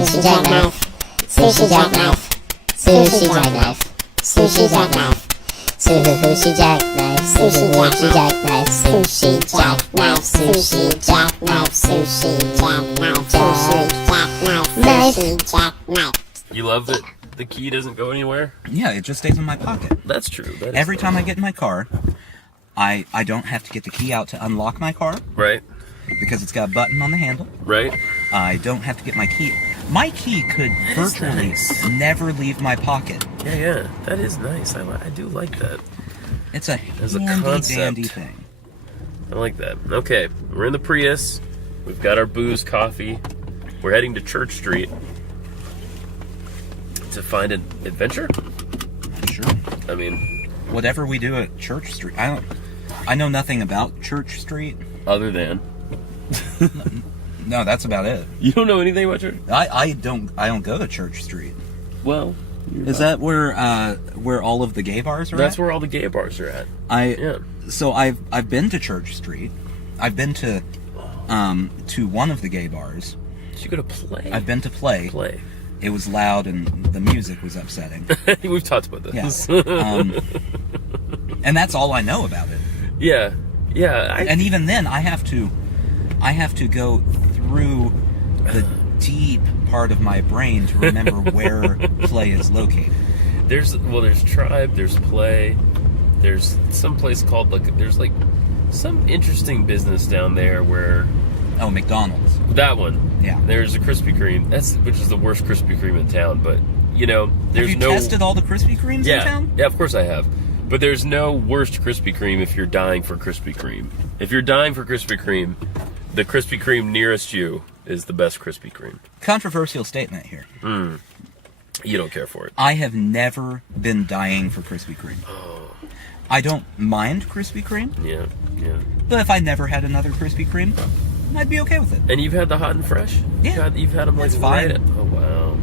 Sushi jackknife. Sushi jackknife. Sushi jackknife. Sushi jackknife. Sushi jackknife. Sushi jackknife. Sushi jackknife. Sushi jackknife. Sushi jackknife. Sushi jackknife. You love that the key doesn't go anywhere? Yeah, it just stays in my pocket. That's true. Every time I get in my car, I don't have to get the key out to unlock my car. Right. Because it's got a button on the handle. Right. I don't have to get my key. My key could virtually never leave my pocket. Yeah, that is nice. I do like that. It's a As a handy concept. dandy thing. I like that. Okay, we're in the Prius. We've got our booze, coffee. We're heading to Church Street to find an adventure. Sure. I mean, whatever we do at Church Street, I know nothing about Church Street. Other than no, that's about it. You don't know anything about Church? I don't go to Church Street. Well, is that where all of the gay bars are? That's at? where all the gay bars are at. So I've been to Church Street. I've been to one of the gay bars. Did you go to Play? I've been to Play. It was loud and the music was upsetting. We've talked about this. Yeah. And that's all I know about it. Yeah. And even then, I have to go through the deep part of my brain to remember where Play is located. There's Tribe, there's Play, there's some place called there's some interesting business down there where. Oh, McDonald's. That one. Yeah. There's a Krispy Kreme. Which is the worst Krispy Kreme in town, but there's have you tested all the Krispy Kremes in town? Yeah, of course I have. But there's no worst Krispy Kreme if you're dying for Krispy Kreme. If you're dying for Krispy Kreme, the Krispy Kreme nearest you is the best Krispy Kreme. Controversial statement here. You don't care for it. I have never been dying for Krispy Kreme. Oh. I don't mind Krispy Kreme. Yeah. But if I never had another Krispy Kreme, I'd be okay with it. And you've had the hot and fresh? Yeah. You've had them It's fine. Oh, wow.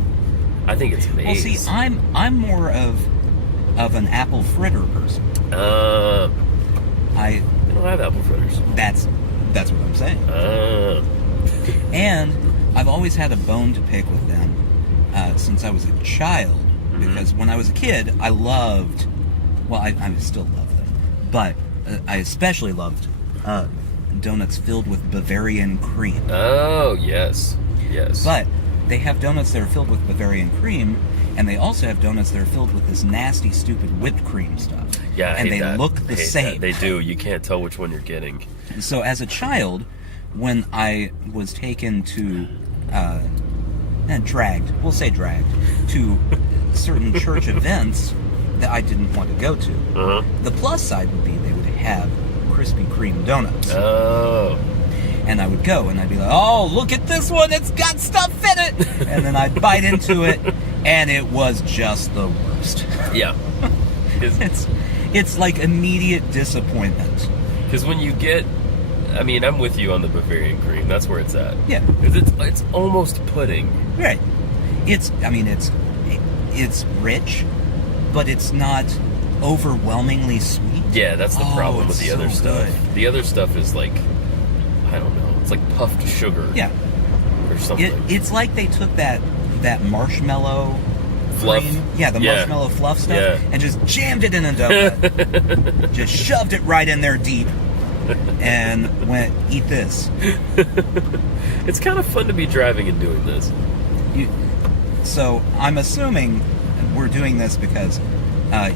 I think it's amazing. Well, see, I'm more of an apple fritter person. I don't have apple fritters. That's what I'm saying. And I've always had a bone to pick with them since I was a child. Because when I was a kid, I loved... Well, I still love them. But I especially loved donuts filled with Bavarian cream. Oh, yes. But they have donuts that are filled with Bavarian cream, and they also have donuts that are filled with this nasty, stupid whipped cream stuff. Yeah, and they look the same. They do. You can't tell which one you're getting. So as a child, when I was taken to, dragged to certain church events that I didn't want to go to, the plus side would be they would have Krispy Kreme donuts. Oh. And I would go and I'd be like, oh, look at this one, it's got stuff in it! And then I'd bite into it, and it was just the worst. Yeah. It's like immediate disappointment. Because when you get... I mean, I'm with you on the Bavarian cream. That's where it's at. Yeah. Because it's almost pudding. Right. It's rich, but it's not overwhelmingly sweet. Yeah, that's the problem with the other stuff. Good. The other stuff is I don't know, it's like puffed sugar. Yeah. Or something. It's like they took that marshmallow fluff. Cream, the marshmallow fluff stuff, and just jammed it in a donut. Just shoved it right in there deep. And went, eat this. It's kind of fun to be driving and doing this. So I'm assuming we're doing this because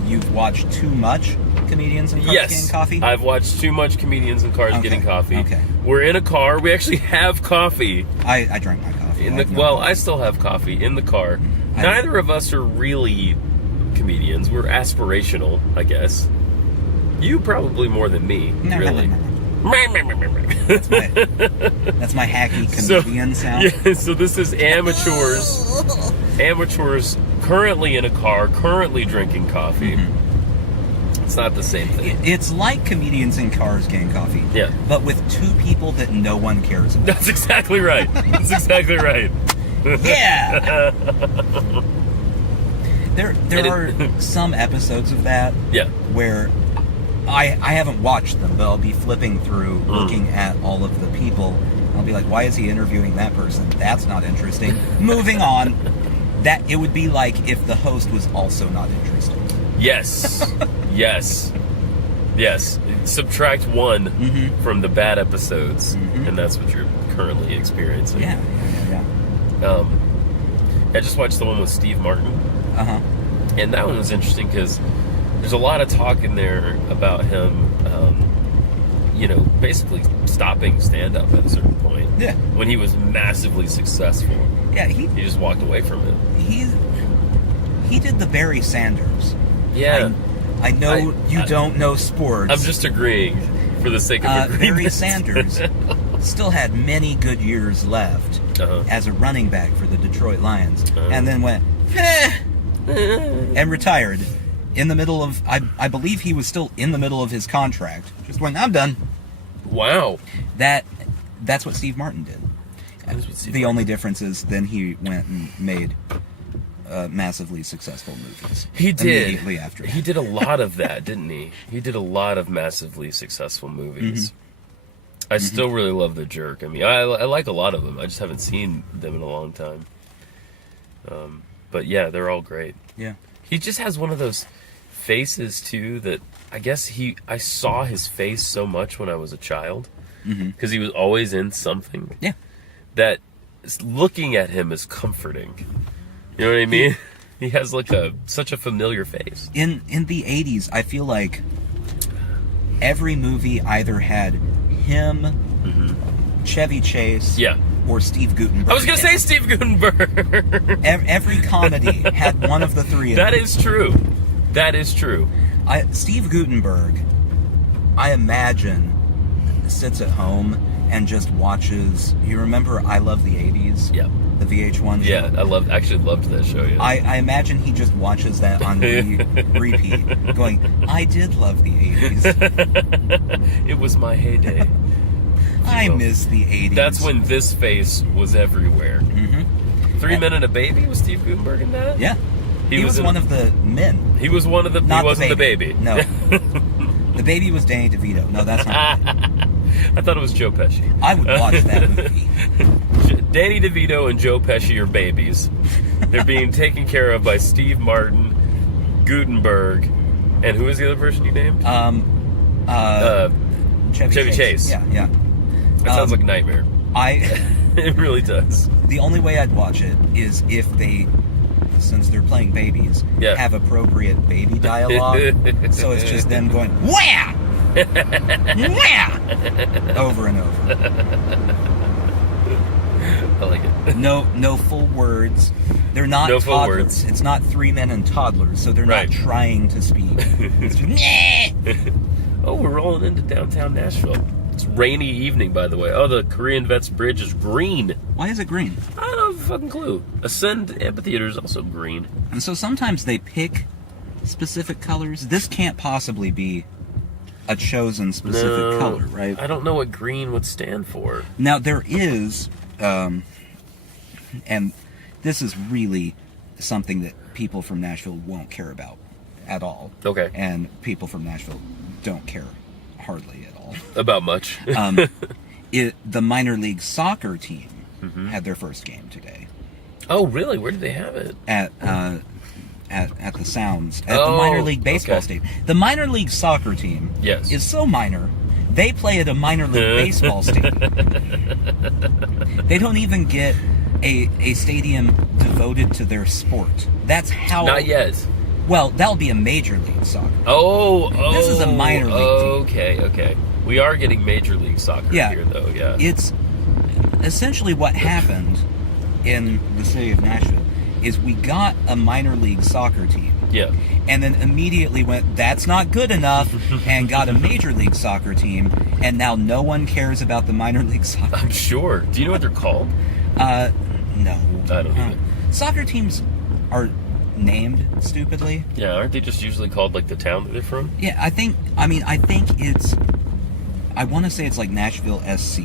you've watched too much Comedians in Cars Getting Coffee? I've watched too much Comedians in Cars Getting Coffee. Okay. We're in a car. We actually have coffee. I drank my coffee. I still have coffee in the car. Neither of us are really comedians. We're aspirational, I guess. You probably more than me, really. That's my hacky comedian sound. Yeah, so this is amateurs. Amateurs currently in a car, currently drinking coffee. It's not the same thing. It's like Comedians in Cars Getting Coffee. Yeah. But with two people that no one cares about. That's exactly right. That's exactly right. Yeah. There are some episodes of that where I haven't watched them, but I'll be flipping through looking at all of the people I'll be like, why is he interviewing that person? That's not interesting. Moving on. That it would be like if the host was also not interesting. Yes. Yes. Subtract one from the bad episodes, and that's what you're currently experiencing. Yeah. I just watched the one with Steve Martin, Uh-huh. and that one was interesting because there's a lot of talk in there about him, basically stopping stand-up at a certain point. Yeah. When he was massively successful. Yeah, He just walked away from it. he did the Barry Sanders. Yeah. I know you don't know sports. I'm just agreeing for the sake of agreement. Barry Sanders still had many good years left as a running back for the Detroit Lions, and then went and retired in the middle of. I believe he was still in the middle of his contract. Just went, I'm done. Wow. That's what Steve Martin did. The only difference is then he went and made massively successful movies. He did. Immediately after that. He did a lot of that, didn't he? He did a lot of massively successful movies. I still really love The Jerk. I mean, I like a lot of them. I just haven't seen them in a long time. But yeah, they're all great. Yeah. He just has one of those faces too that I guess I saw his face so much when I was a child because he was always in something. Yeah. That looking at him is comforting. You know what I mean? He has like such a familiar face. In the 80s, I feel like every movie either had him, Chevy Chase, or Steve Guttenberg. I was going to say Steve Guttenberg. Every comedy had one of the three of them. That is true. That is true. Steve Guttenberg, I imagine, sits at home and just watches. You remember I Love the 80s? Yeah. The VH1 show? Yeah, I actually loved that show. Yeah. I imagine he just watches that on repeat, going, I did love the 80s. It was my heyday. I miss the 80s. That's when this face was everywhere. 3 Men and a Baby? Was Steve Guttenberg in that? Yeah. He was one of the men. He was one of the... Not he wasn't the baby. No. The baby was Danny DeVito. No, that's not right. I thought it was Joe Pesci. I would watch that movie. Danny DeVito and Joe Pesci are babies. They're being taken care of by Steve Martin, Guttenberg, and who is the other person you named? Chevy Chase. Yeah. That sounds like a nightmare. It really does. The only way I'd watch it is if they, since they're playing babies, have appropriate baby dialogue. So it's just them going, wah! Wah! Over and over. I like it. No full words. They're not no toddlers. Full words. It's not 3 men and toddlers, so they're not trying to speak. It's just, oh, we're rolling into downtown Nashville. It's rainy evening, by the way. Oh, the Korean Vets Bridge is green. Why is it green? I don't have a fucking clue. Ascend Amphitheater is also green. And so sometimes they pick specific colors. This can't possibly be a chosen specific color, right? I don't know what green would stand for. Now, there is, and this is really something that people from Nashville won't care about at all. Okay. And people from Nashville don't care hardly at all. About much. The minor league soccer team had their first game today. Oh, really? Where did they have it? At the Sounds, at the minor league baseball stadium. The minor league soccer team is so minor, they play at a minor league baseball stadium. They don't even get a stadium devoted to their sport. That's how... Not yet. Well, that'll be a major league soccer. Oh. This is a minor league team. Okay. We are getting major league soccer here, though, yeah. It's essentially what happened in the city of Nashville is we got a minor league soccer team. Yeah. And then immediately went, that's not good enough, and got a major league soccer team, and now no one cares about the minor league soccer team. I'm sure. Do you know what they're called? No. I don't either. Soccer teams are named stupidly. Yeah, aren't they just usually called like the town that they're from? Yeah, I think it's, I want to say it's like Nashville SC.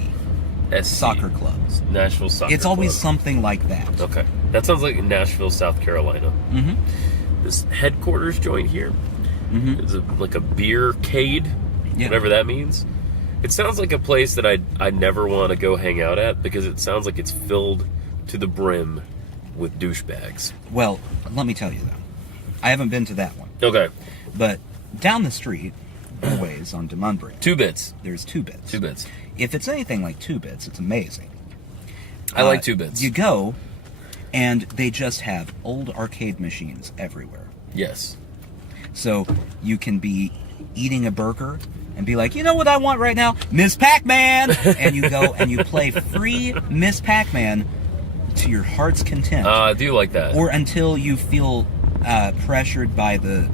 Soccer clubs. Nashville Soccer It's always Club. something like that. Okay. That sounds like Nashville, South Carolina. This headquarters joint here is like a beer-cade, whatever that means. It sounds like a place that I never want to go hang out at because it sounds like it's filled to the brim with douchebags. Well, let me tell you though, I haven't been to that one, Okay. but down the street, a ways on Demunbury, 2 bits. there's 2 Bits. 2 bits. If it's anything like 2 Bits, it's amazing. I like 2 bits. You go, and they just have old arcade machines everywhere. Yes. So you can be eating a burger and be like, you know what I want right now? Miss Pac-Man! And you go and you play free Miss Pac-Man to your heart's content. I do like that. Or until you feel pressured by the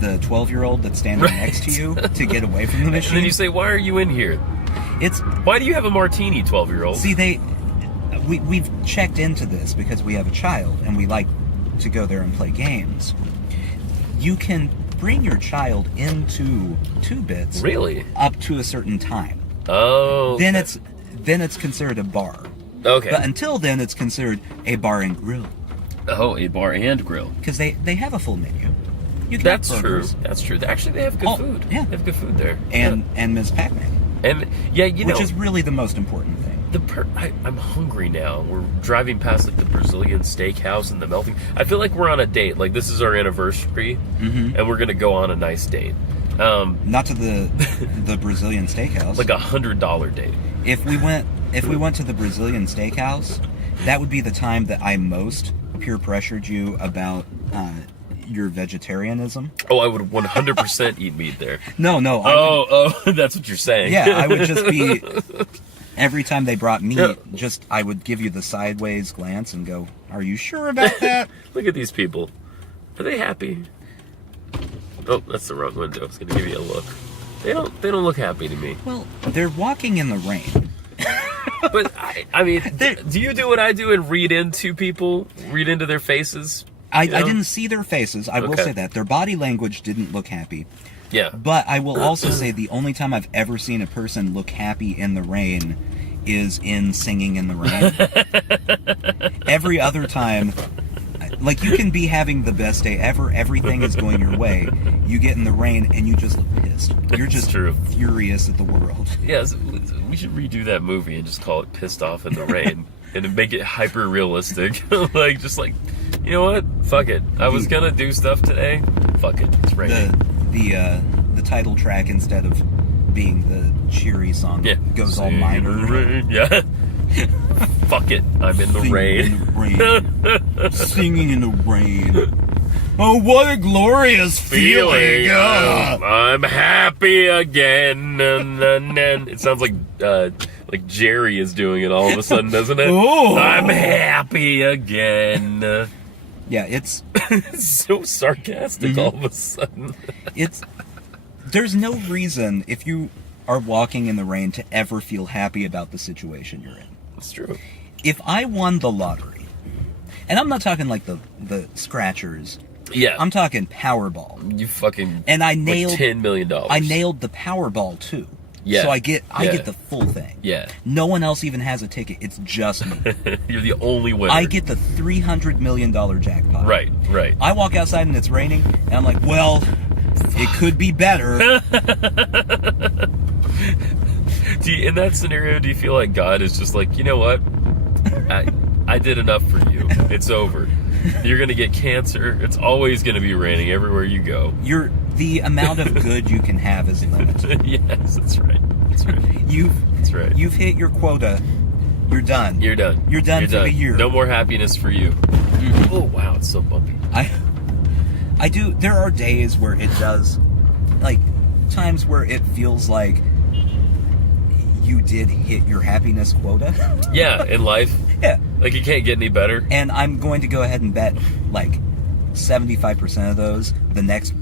12-year-old that's standing Right. next to you to get away from the And machine. then you say, why are you in here? It's Why do you have a martini, 12-year-old? see we've checked into this because we have a child and we like to go there and play games. You can bring your child into 2 Bits Really? up to a certain time. Oh. Then it's considered a bar. Okay. But until then, it's considered a bar and grill Oh, a bar and grill. because they have a full menu. You can That's have true. burgers That's true. Actually, they have good Oh, food. yeah. They have good food there. and Ms. Pac-Man, Yeah. And yeah, you know, which is really the most important thing. I'm hungry now. We're driving past like the Brazilian steakhouse and the melting. I feel like we're on a date. Like this is our anniversary, and we're gonna go on a nice date. Not to the Brazilian steakhouse. Like $100 date. If we went to the Brazilian steakhouse, that would be the time that I most peer pressured you about your vegetarianism. Oh, I would 100% eat meat there. No, I would, Oh, that's what you're saying. yeah, I would just be every time they brought meat, Yeah. I would give you the sideways glance and go, "Are you sure about that?" Look at these people. Are they happy? Oh, that's the wrong window. I was gonna give you a look. They don't look happy to me. Well, they're walking in the rain. But I mean, do you do what I do and read into people? Read into their faces? I You know? didn't see their faces. I will Okay. say that their body language didn't look happy. Yeah. But I will also say the only time I've ever seen a person look happy in the rain is in Singing in the Rain. Every other time, like, you can be having the best day ever, everything is going your way. You get in the rain and you just look pissed. You're just true. furious at the world. Yes, we should redo that movie and just call it "Pissed Off in the Rain" and make it hyper realistic. Just like, you know what? Fuck it. I was gonna do stuff today. Fuck it. It's raining. The title track, instead of being the cheery song, Yeah. goes all Sing in minor. the rain. Yeah. Fuck it. I'm in the Singing rain. in the rain. Singing in the rain. Oh, what a glorious feeling! I'm happy again. It sounds like Jerry is doing it all of a sudden, doesn't it? Oh. I'm happy again. Yeah, it's It's so sarcastic all of a sudden. there's no reason if you are walking in the rain to ever feel happy about the situation you're in. It's true. If I won the lottery, and I'm not talking like the scratchers, Yeah. I'm talking Powerball, You fucking. and I like nailed $10 million. I nailed the Powerball too. Yeah. So I get Yeah. the full thing. Yeah. No one else even has a ticket. It's just me. You're the only winner. I get the $300 million jackpot. Right. I walk outside and it's raining, and I'm like, well, it could be better. In that scenario, do you feel like God is just like, you know what? I did enough for you. It's over. You're gonna get cancer. It's always gonna be raining everywhere you go. The amount of good you can have is limited. Yes, that's right. That's right. That's right. You've hit your quota. You're done. You're done. You're done for the year. No more happiness for you. Oh wow, it's so bumpy. I do. There are days where it does, like, times where it feels like you did hit your happiness quota. Yeah, in life, Yeah. like you can't get any better. And I'm going to go ahead and bet, like, 75% of those, the next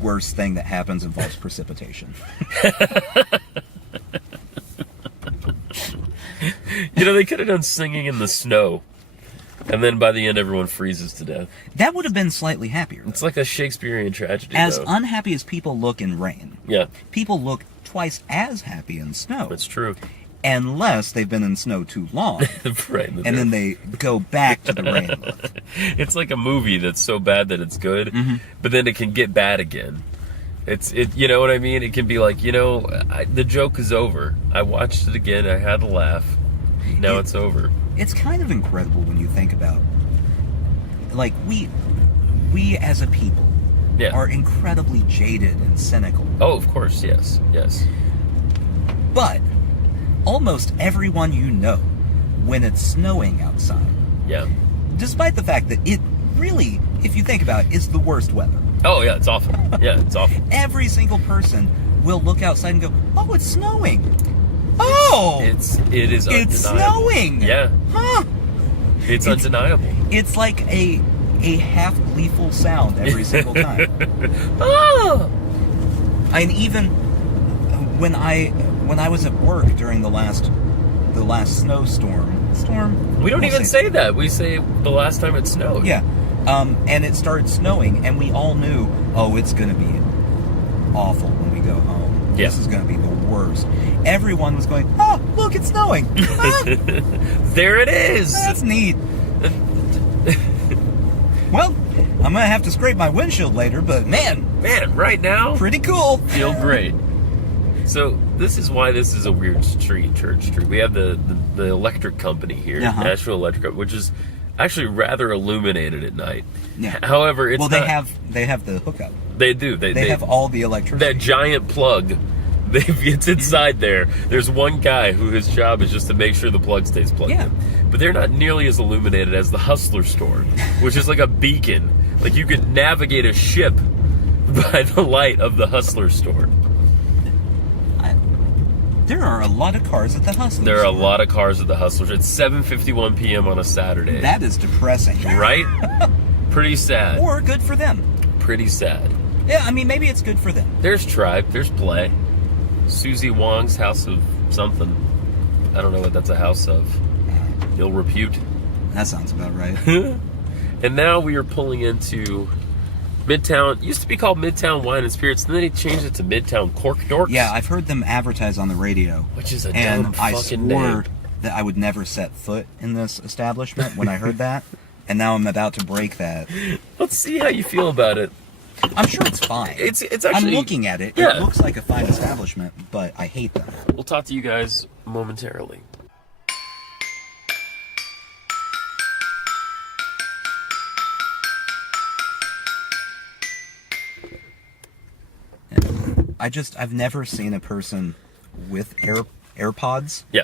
worst thing that happens involves precipitation. You know, they could have done Singing in the Snow, and then by the end, everyone freezes to death. That would have been slightly happier. It's like a Shakespearean tragedy. As though. unhappy as people look in rain, Yeah, people look twice as happy in snow. that's true. Unless they've been in snow too long. Right. And then they go back to the rain look. It's like a movie that's so bad that it's good, but then it can get bad again. You know what I mean? It can be like, the joke is over. I watched it again. I had a laugh. Now it's over. It's kind of incredible when you think about, like, we as a people Yeah. are incredibly jaded and cynical. Oh, of course, yes. But almost everyone you know, when it's snowing outside, Yeah. despite the fact that it really, if you think about it, is the worst weather. Oh, yeah, it's awful. Yeah, it's awful. Every single person will look outside and go, "Oh, it's snowing. Oh, It is undeniable. it's snowing. Yeah, Huh? it's undeniable. It's like a half gleeful sound every single time." Oh! And even when I was at work during the last snowstorm. We don't We'll even say that. We say the last time it snowed. Yeah. And it started snowing, and we all knew, oh, it's going to be awful when we go home. Yeah. This is going to be the worst. Everyone was going, oh, look, it's snowing. Ah, There it is. that's neat. Well, I'm going to have to scrape my windshield later, but man, Right now, pretty cool. feel great. So this is why this is a weird street, Church Street. We have the electric company here, Uh-huh. Nashville Electric, which is actually rather illuminated at night. Yeah. However, it's Well, not, they have the hookup. they do. They have all the electricity. that giant plug. It's inside there. There's one guy who his job is just to make sure the plug stays plugged Yeah. in. But they're not nearly as illuminated as the Hustler store, which is like a beacon. Like you could navigate a ship by the light of the Hustler store. There are a lot of cars at the Hustler. There are a store. lot of cars at the Hustlers. It's 7:51 p.m. on a Saturday. That is depressing. Right? Pretty sad. Or good for them. Pretty sad. Yeah, I mean, maybe it's good for them. There's Tribe. There's Play. Susie Wong's House of something. I don't know what that's a house of. Ill repute. That sounds about right. And now we are pulling into Midtown. It used to be called Midtown Wine and Spirits, and then they changed it to Midtown Cork Dorks. Yeah, I've heard them advertise on the radio. Which is a and dumb I fucking swore name. that I would never set foot in this establishment when I heard that. And now I'm about to break that. Let's see how you feel about it. I'm sure it's fine. It's actually. I'm looking at it. Yeah. It looks like a fine establishment, but I hate them. We'll talk to you guys momentarily. I've never seen a person with AirPods Yeah.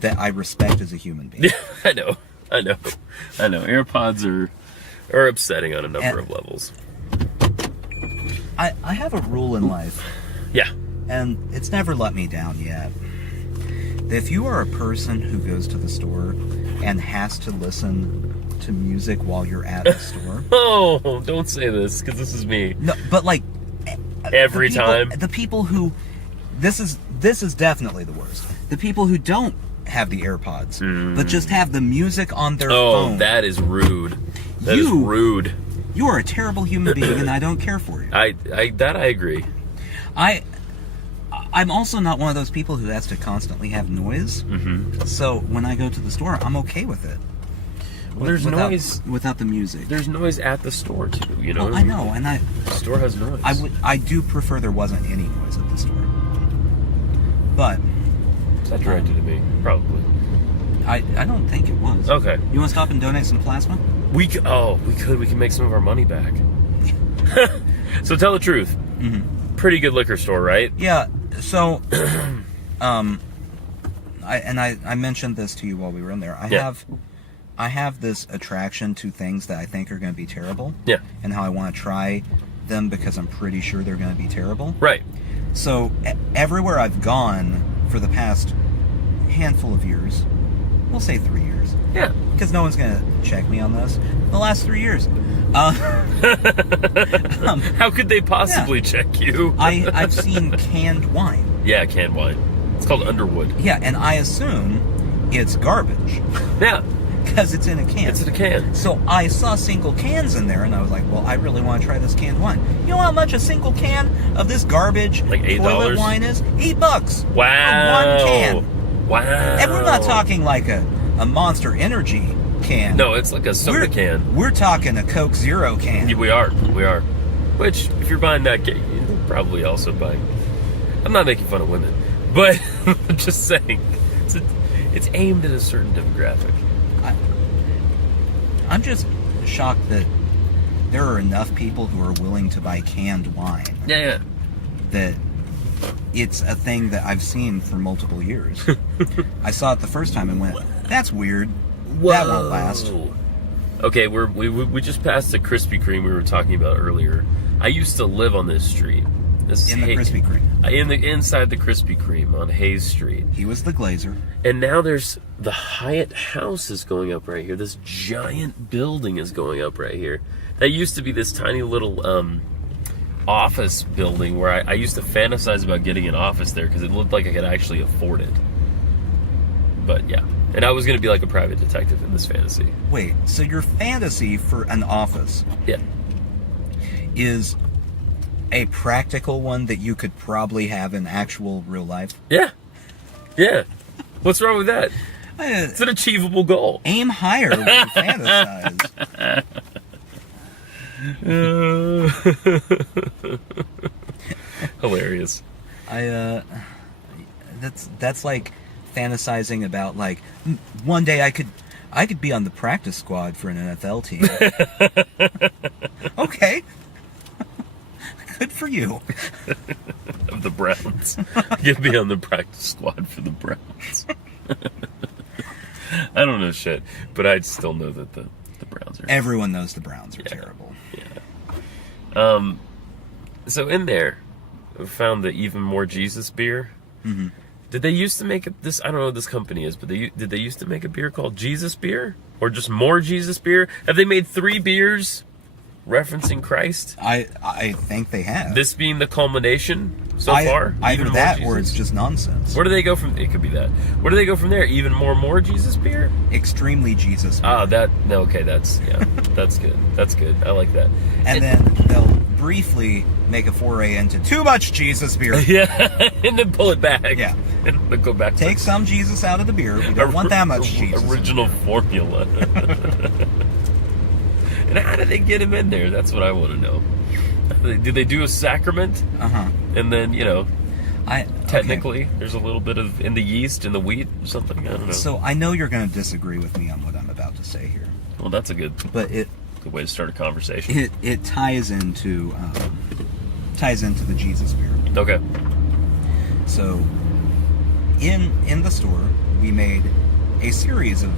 that I respect as a human being. I know. AirPods are upsetting on a number And- of levels. I have a rule in life, Yeah. and it's never let me down yet. If you are a person who goes to the store and has to listen to music while you're at the store, Oh, don't say this, because this is me. no, but like Every time. the people who this is definitely the worst. The people who don't have the AirPods, but just have the music on their Oh, phone. that is rude. That is You- rude. You are a terrible human being, and I don't care for you. I agree. I'm also not one of those people who has to constantly have noise. Mm-hmm. So when I go to the store, I'm okay with it. Well, there's without, noise. without the music. There's noise at the store too. You know. Oh, I know, and The store has noise. I do prefer there wasn't any noise at the store. But Is that directed at me? Probably. I don't think it was. Okay. You want to stop and donate some plasma? We could. We can make some of our money back. So tell the truth. Mm-hmm. Pretty good liquor store, right? Yeah. So, I mentioned this to you while we were in there. I have this attraction to things that I think are going to be terrible. Yeah. And how I want to try them because I'm pretty sure they're going to be terrible. Right. So everywhere I've gone for the past handful of years, we'll say 3 years, Yeah. because no one's going to check me on this. The last 3 years, How could they possibly check you? I've seen canned wine. Yeah, canned wine. It's called Underwood. Yeah, and I assume it's garbage Yeah, because it's in a can. it's in a can. So I saw single cans in there, and I was like, well, I really want to try this canned wine. You know how much a single can of this garbage Like $8? toilet wine is? $8. Wow. For one can. Wow. And we're not talking like a Monster Energy can. No, it's like a soda can. We're talking a Coke Zero can. Yeah, we are. Which, if you're buying that, probably also by. I'm not making fun of women, but I'm just saying it's aimed at a certain demographic. I'm just shocked that there are enough people who are willing to buy canned wine. Yeah. That it's a thing that I've seen for multiple years. I saw it the first time and went, "That's weird. That won't last." Okay, we just passed the Krispy Kreme we were talking about earlier. I used to live on this street. This In the Krispy Kreme. Inside the Krispy Kreme on Hayes Street. He was the glazer. And now there's the Hyatt House is going up right here. This giant building is going up right here. That used to be this tiny little office building where I used to fantasize about getting an office there because it looked like I could actually afford it. But yeah. And I was going to be like a private detective in this fantasy. Wait, so your fantasy for an office Yeah. is a practical one that you could probably have in actual real life? Yeah. Yeah. What's wrong with that? Uh, It's an achievable goal. aim higher when you fantasize. Hilarious. That's like fantasizing about like one day I could be on the practice squad for an NFL team. Okay. Good for you. Of the Browns. Get me on the practice squad for the Browns. I don't know shit, but I'd still know that the Browns are. Everyone knows the Browns are terrible. So in there, we found the Even More Jesus beer. Mm-hmm. Did they used to make this? I don't know what this company is, but did they used to make a beer called Jesus Beer, or just More Jesus Beer? Have they made 3 beers referencing Christ? I think they have. This being the culmination so far? Either Even that More or Jesus? it's just nonsense. Where do they go from? It could be that. Where do they go from there? Even more Jesus beer? Extremely Jesus. Okay, that's good. That's good. I like that. And then they'll briefly make a foray into too much Jesus beer. Yeah, and then pull it back. Yeah. And then go back. Take some Jesus out of the beer. We don't want that much Jesus. Original formula. And how did they get him in there? That's what I want to know. Did they do a sacrament? Uh-huh. And then, technically, okay. there's a little bit of in the yeast, in the wheat, or something. I don't know. So I know you're going to disagree with me on what I'm about to say here, Well, that's a good but it way to start a conversation. it ties into the Jesus beer. Okay. So in the store, we made a series of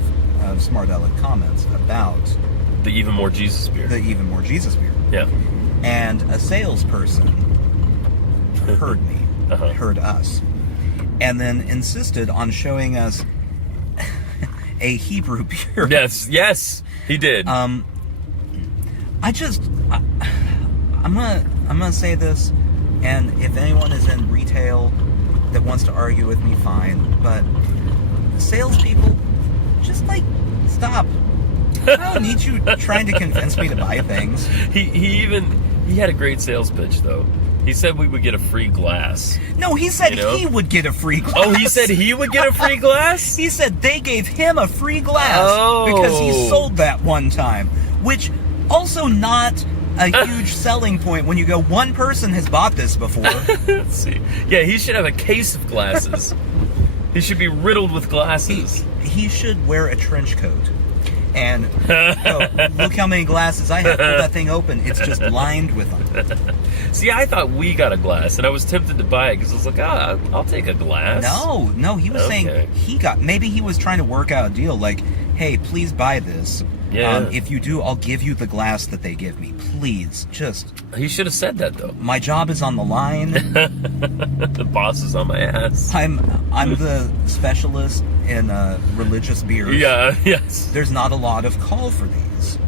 smart aleck comments about The Even More Jesus beer. the Even More Jesus beer. Yeah. And a salesperson heard me, Uh-huh. heard us, and then insisted on showing us a Hebrew beer. Yes, he did. I'm gonna say this, and if anyone is in retail that wants to argue with me, fine. But salespeople, just stop. I don't need you trying to convince me to buy things. He had a great sales pitch though. He said we would get a free glass. No, he said You know? he would get a free glass. Oh, he said he would get a free glass? He said they gave him a free glass Oh. because he sold that one time, which also not a huge selling point when you go, one person has bought this before. Let's see. Yeah, he should have a case of glasses. He should be riddled with glasses. He should wear a trench coat. And look how many glasses I have. Pull that thing open. It's just lined with them. See, I thought we got a glass, and I was tempted to buy it because I was like, I'll take a glass. No, he was saying maybe he was trying to work out a deal like, hey, please buy this. Yeah. If you do, I'll give you the glass that they give me. Please, just. He should have said that though. My job is on the line. The boss is on my ass. I'm the specialist in religious beers. Yeah, yes. There's not a lot of call for these.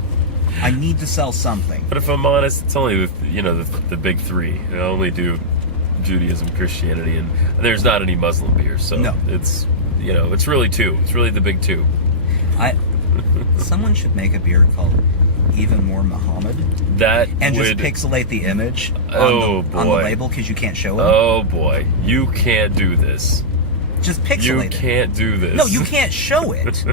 I need to sell something. But if I'm honest, it's only the big 3. I only do Judaism, Christianity, and there's not any Muslim beers. So No. it's it's really 2. It's really the big 2. Someone should make a beer called Even More Muhammad. That And would, just pixelate the image Oh, on the boy. label because you can't show it. Oh boy, you can't do this. Just You pixelate it. can't do this. No, you can't show it.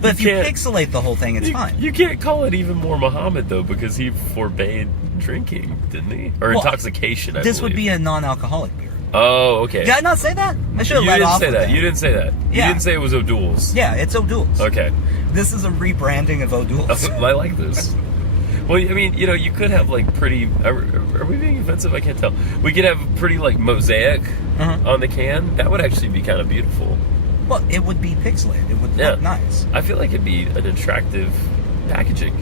But if you can't. pixelate the whole thing, it's fine. You can't call it even more Muhammad, though, because he forbade drinking, didn't he? Or Well, intoxication, I This believe. would be a non-alcoholic beer. Oh, okay. Did I not say that? I should have You let didn't off say with that. You didn't say that. You Yeah. didn't say it was O'Doul's. Yeah, it's O'Doul's. Okay. This is a rebranding of O'Doul's. I like this. Well, I mean, you know, you could have like pretty. Are we being offensive? I can't tell. We could have pretty like mosaic on the can. That would actually be kind of beautiful. Well, it would be pixelated. It would Yeah. look nice. I feel like it'd be an attractive packaging.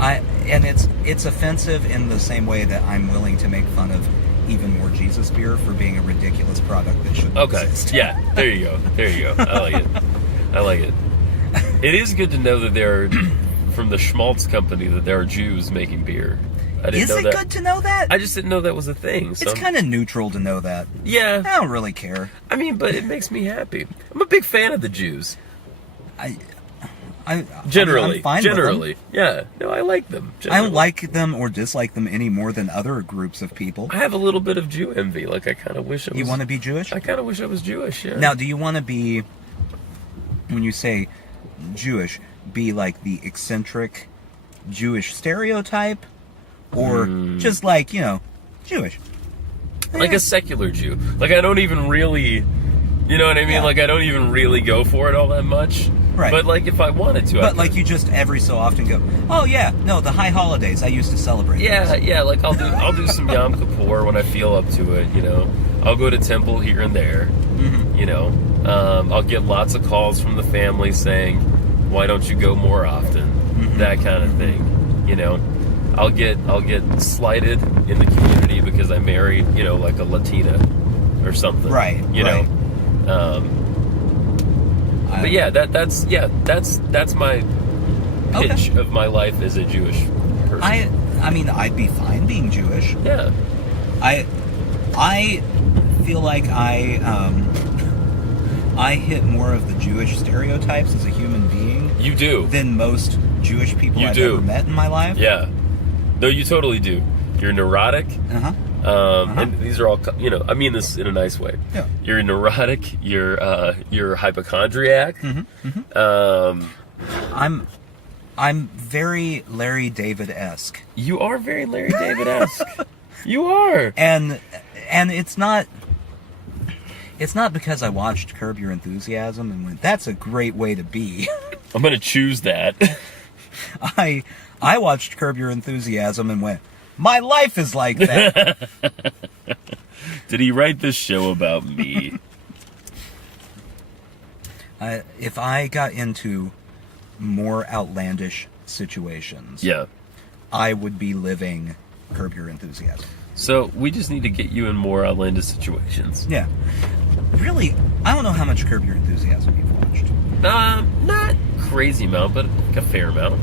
And it's offensive in the same way that I'm willing to make fun of Even More Jesus beer for being a ridiculous product that shouldn't Okay. exist. Yeah. There you go. There you go. I like it. I like it. It is good to know that there are, from the Schmaltz company, that there are Jews making beer. I didn't Is know it that. good to know that? I just didn't know that was a thing. So It's kind of neutral to know that. yeah. I don't really care. I mean, but it makes me happy. I'm a big fan of the Jews. Generally. I'm fine with them. Generally. Yeah. No, I like them. I Generally. don't like them or dislike them any more than other groups of people. I have a little bit of Jew envy. Like, I kind of wish I was... You want to be Jewish? I kind of wish I was Jewish, yeah. Now, do you want to be, when you say Jewish, be like the eccentric Jewish stereotype? Or just like, Jewish? like a secular Jew. Like, I don't even really... You know what I mean? Yeah. Like, I don't even really go for it all that much. Right. But, like, if I wanted to, I But could. like you just every so often go, oh yeah, no, the high holidays I used to celebrate. Yeah, those." yeah, like I'll do some Yom Kippur when I feel up to it, you know. I'll go to temple here and there, you know. I'll get lots of calls from the family saying, "Why don't you go more often?" That kind of thing, you know. I'll get slighted in the community because I married, you know, like a Latina or something, Right, You right. know. But yeah, that's my pitch of my life as a Jewish person. I mean, I'd be fine being Jewish. Yeah. I feel like I hit more of the Jewish stereotypes as a human being You do. than most Jewish people You I've do. ever met in my life. Yeah. No, you totally do. You're neurotic. Uh-huh. And these are all, you know, I mean this in a nice way. Yeah. You're neurotic. You're hypochondriac. I'm very Larry David-esque. You are very Larry David-esque. You are. And it's not because I watched Curb Your Enthusiasm and went, that's a great way to be. I'm gonna choose that. I watched Curb Your Enthusiasm and went, my life is like that. Did he write this show about me? If I got into more outlandish situations, Yeah. I would be living Curb Your Enthusiasm. So we just need to get you in more outlandish situations. Yeah. Really, I don't know how much Curb Your Enthusiasm you've watched. Not crazy amount, but like a fair amount.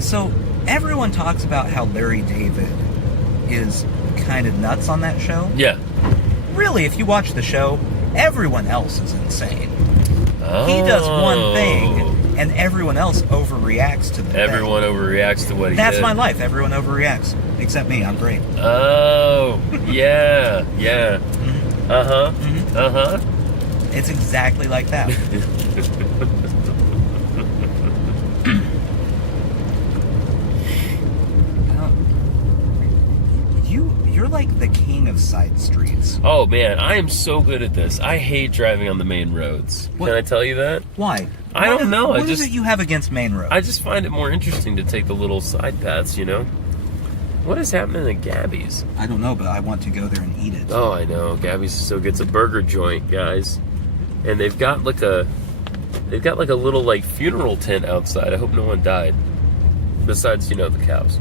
So everyone talks about how Larry David is kind of nuts on that show. Yeah. Really, if you watch the show, everyone else is insane. He does one thing, and everyone else overreacts to the thing. Everyone overreacts to what he That's did. my life. Everyone overreacts. Except me. I'm great. Oh, yeah, yeah. Uh-huh, uh-huh. It's exactly like that. You're like the king of side streets. Oh, man, I am so good at this. I hate driving on the main roads. What? Can I tell you that? Why? I don't know. What is it you have against main roads? I just find it more interesting to take the little side paths, you know? What is happening at Gabby's? I don't know, but I want to go there and eat it. Oh, I know. Gabby's is so good. It's a burger joint, guys. And they've got like a little like funeral tent outside. I hope no one died. Besides, you know, the cows.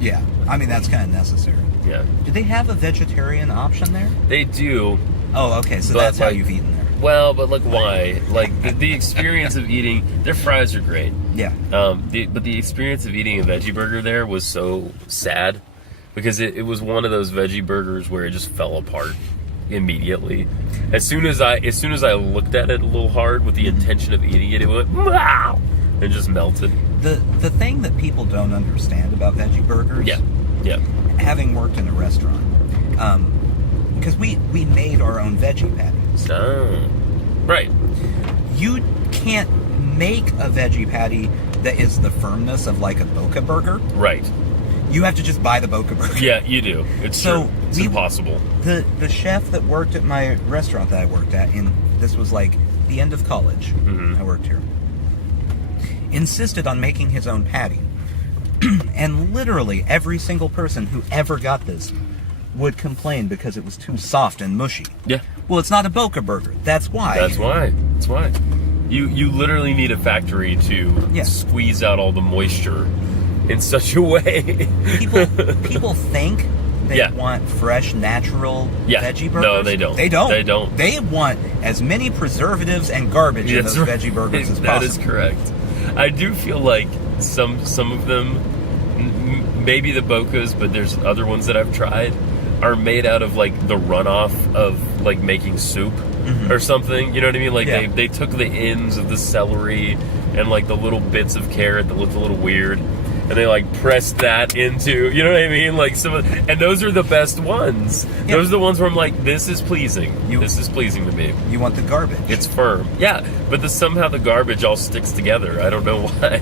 Yeah, I mean that's kind of necessary. Yeah. Do they have a vegetarian option there? They do. Oh, okay, so But, that's how like- you've eaten there. Well, but like why? Like the experience of eating their fries are great. Yeah. But the experience of eating a veggie burger there was so sad because it was one of those veggie burgers where it just fell apart immediately. As soon as I looked at it a little hard with the intention of eating it, it went wow and just melted. The thing that people don't understand about veggie burgers, Yeah. having worked in a restaurant, because we made our own veggie patties. So, right. You can't make a veggie patty that is the firmness of like a Boca Burger. Right. You have to just buy the Boca Burger. Yeah, you do. It's So true. It's we- impossible. The chef that worked at my restaurant that I worked at, this was like the end of college, I worked here, insisted on making his own patty. And literally every single person who ever got this would complain because it was too soft and mushy. Yeah. Well, it's not a Boca Burger. That's why. That's why. That's why. You literally need a factory to Yeah. squeeze out all the moisture in such a way. People think they Yeah. want fresh, natural Yeah. veggie burgers. No, they don't. They don't. They don't. They want as many preservatives and garbage in That's those right. veggie burgers as That is possible. correct. I do feel like some of them, maybe the Bocas, but there's other ones that I've tried, are made out of like the runoff of like making soup or something. You know what I mean? Like Yeah. they took the ends of the celery and like the little bits of carrot that looked a little weird, and they like pressed that into, you know what I mean? Like and those are the best ones. Yeah. Those are the ones where I'm like, this is pleasing. You- This is pleasing to me. You want the garbage. It's firm. Yeah, but somehow the garbage all sticks together. I don't know why.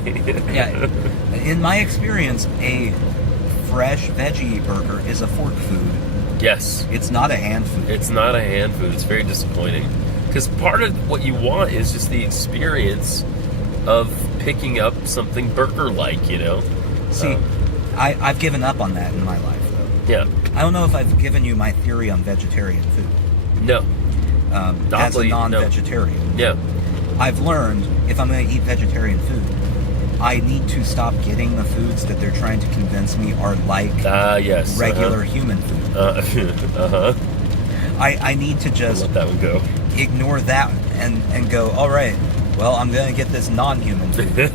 Yeah. In my experience, a fresh veggie burger is a fork food. Yes. It's not a hand food. It's not a hand food. It's very disappointing. Because part of what you want is just the experience of picking up something burger-like, you know? See, I've given up on that in my life, though. Yeah. I don't know if I've given you my theory on vegetarian food. No. As a Oddly, no. non-vegetarian. Yeah. I've learned if I'm going to eat vegetarian food, I need to stop getting the foods that they're trying to convince me are like Yes. regular human food. Uh-huh. I need to I'll just let that one go. ignore that and go, all right, well, I'm going to get this non-human food.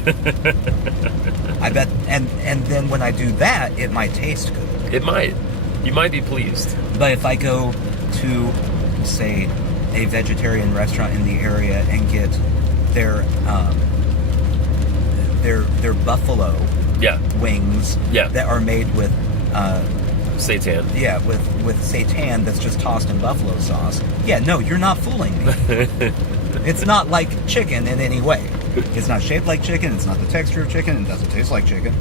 I bet, and then when I do that, it might taste good. It might. You might be pleased. But if I go to, say, a vegetarian restaurant in the area and get their buffalo Yeah. wings Yeah. that are made with Seitan. with seitan that's just tossed in buffalo sauce. Yeah, no, you're not fooling me. It's not like chicken in any way. It's not shaped like chicken, it's not the texture of chicken, it doesn't taste like chicken.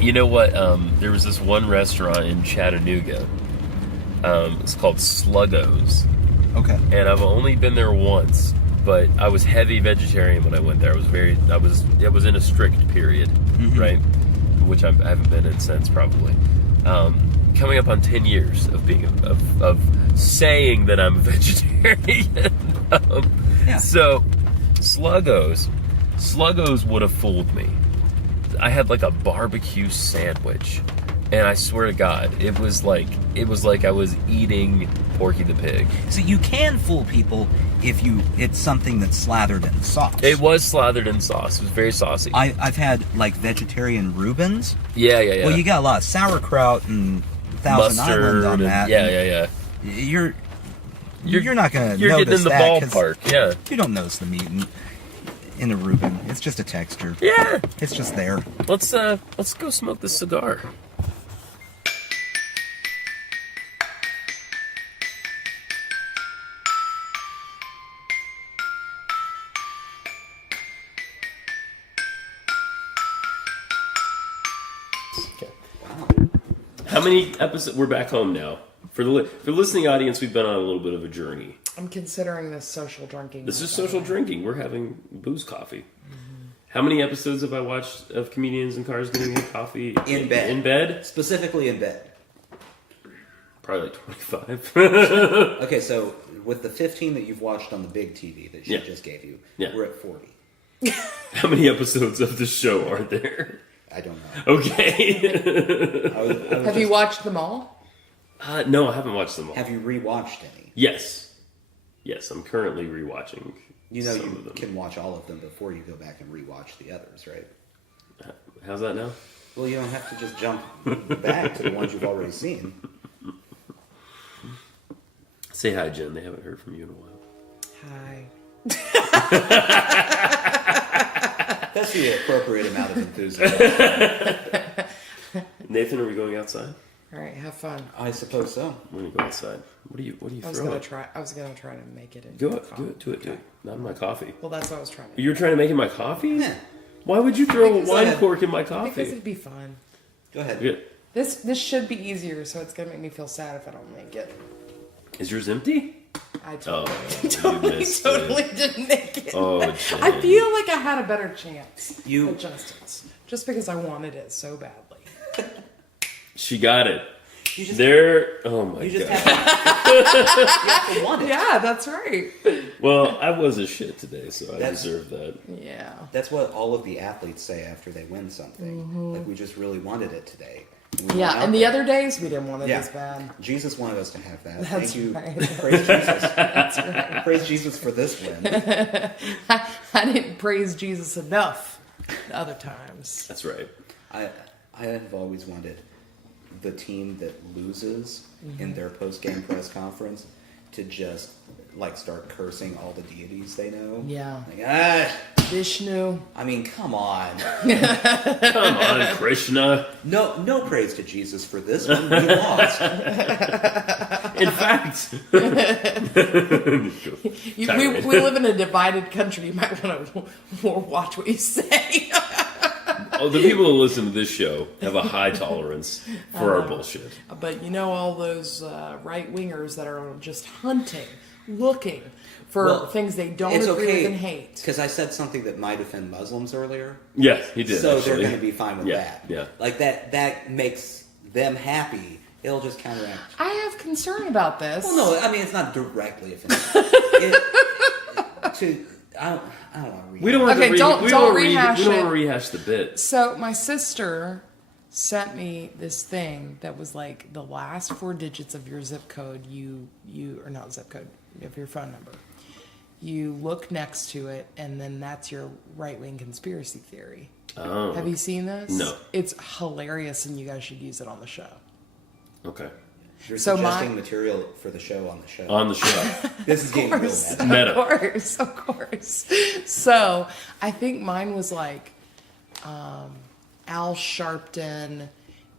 You know what? There was this one restaurant in Chattanooga. It's called Sluggo's. Okay. And I've only been there once, but I was heavy vegetarian when I went there. I was in a strict period, right? Which I haven't been in since probably. Coming up on 10 years of being of saying that I'm a vegetarian. Yeah. So Sluggo's would have fooled me. I had like a barbecue sandwich, and I swear to God, it was like I was eating Porky the Pig. So you can fool people if it's something that's slathered in sauce. It was slathered in sauce. It was very saucy. I've had like vegetarian Reubens. Yeah. Well, you got a lot of sauerkraut and Thousand Mustard Island on and- that. Yeah. You're not gonna You're notice getting in the that 'cause ballpark. Yeah. You don't notice the meat in a Reuben. It's just a texture. Yeah. It's just there. Let's go smoke this cigar. Okay. How many episodes? We're back home now. For the listening audience, we've been on a little bit of a journey. I'm considering this social drinking. This is social drinking. We're having booze coffee. How many episodes have I watched of comedians in cars getting coffee In bed. In bed? Specifically in bed. Probably like 25. Okay, so with the 15 that you've watched on the big TV that she Yeah. just gave you, Yeah. we're at 40. How many episodes of the show are there? I don't know. Okay. I was Have you watched them all? No, I haven't watched them all. Have you rewatched any? Yes, I'm currently rewatching. You know some of you them. can watch all of them before you go back and rewatch the others, right? How's that now? Well, you don't have to just jump back to the ones you've already seen. Say hi, Jen. They haven't heard from you in a while. Hi. That's the appropriate amount of enthusiasm. Nathan, are we going outside? All right, have fun. I suppose so. I'm gonna go outside. What are you I was throwing? gonna try. I was gonna try to make it into Do a it. coffee. Do it. Do it. Not in my coffee. Well, that's what I was trying to. You were trying to make it in my coffee? Yeah. Why would you throw a Because wine I- cork in my Because coffee? it'd be fun. Go ahead. Yeah. This should be easier, so it's gonna make me feel sad if I don't make it. Is yours empty? I Oh, totally, you missed totally it. didn't make it. Oh, I Jen. feel like I had a better chance You- at Justin's, just because I wanted it so badly. She got it. You just, There. Oh my you just god. have to want it. Yeah, that's right. Well, I was a shit today, so I That's- deserve that. Yeah. That's what all of the athletes say after they win something. Like, we just really wanted it today. And we Yeah, went out and the there. other days we didn't want it Yeah. as bad. Jesus wanted us to have that. That's Thank you. right. Praise Jesus. That's right. Praise Jesus for this win. I didn't praise Jesus enough the other times. That's right. I have always wanted the team that loses in their post-game press conference to just like start cursing all the deities they know. Yeah. Like, Vishnu. I mean, come on. Come on, Krishna. No praise to Jesus for this one. We lost. In fact, We live in a divided country. You might want to watch what you say. oh, the people who listen to this show have a high tolerance for our bullshit. But you know all those right-wingers that are just hunting, looking for Well, things they don't It's agree okay with and hate. because I said something that might offend Muslims earlier. Yeah, he did. So actually. they're going to be fine with Yeah, that. yeah. Like that makes them happy. It'll just counteract. I have concern about this. Well, no, I mean it's not directly offensive. I don't want to read. We don't want Okay, to don't rehash we don't it. want to rehash the bit. So my sister sent me this thing that was like the last 4 digits of your zip code. You or not zip code of your phone number. You look next to it, and then that's your right-wing conspiracy theory. Oh, Have you seen this? No. It's hilarious, and you guys should use it on the show. okay. You're So suggesting material for the show on the show. On the show, This is getting real course. meta. meta. Of course. So I think mine was like Al Sharpton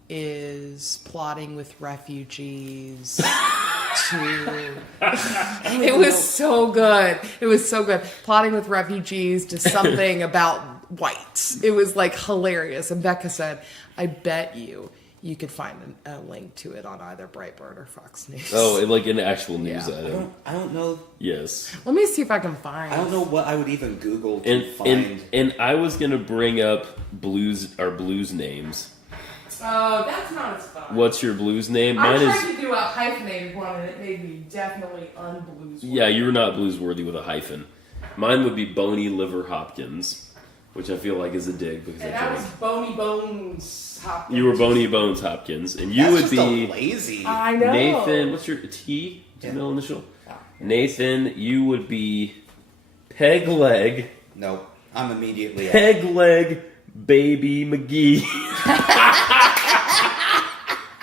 is plotting with refugees to. It was so good. It was so good. Plotting with refugees to something about whites. It was like hilarious. And Becca said, I bet you could find a link to it on either Breitbart or Fox News. Oh, like an actual news Yeah. item. I don't know. Yes. Let me see if I can find. I don't know what I would even Google to And find. and I was gonna bring up blues names. Oh, that's not as fun. What's your blues name? I Mine tried is to do a hyphenated one, and it made me definitely unblues. yeah. You were not bluesworthy with a hyphen. Mine would be Bony Liver Hopkins, which I feel like is a dig because And I that was drank. Bony Bones Hopkins. You were Bony Bones Hopkins, and you That's would just be a lazy. I know. Nathan. What's your T? Yeah. Middle initial. Yeah. Nathan, you would be Peg Leg. No, I'm immediately. Peg Leg Baby McGee.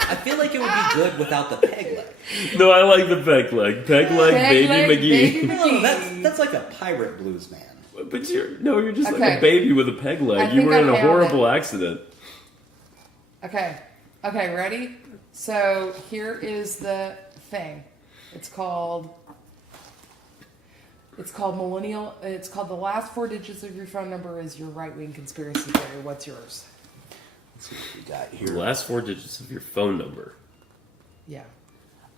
I feel like it would be good without the peg leg. No, I like the Peg Leg. Peg Leg Peg Baby leg, McGee. baby No, that's like a pirate blues man. But you're just like Okay. a baby with a peg I leg. You think were I in a nailed horrible accident. Okay. Okay, ready? So here is the thing. It's called millennial. It's called the last 4 digits of your phone number is your right-wing conspiracy theory. What's yours? Let's see what we got The here. last 4 digits of your phone number. Yeah.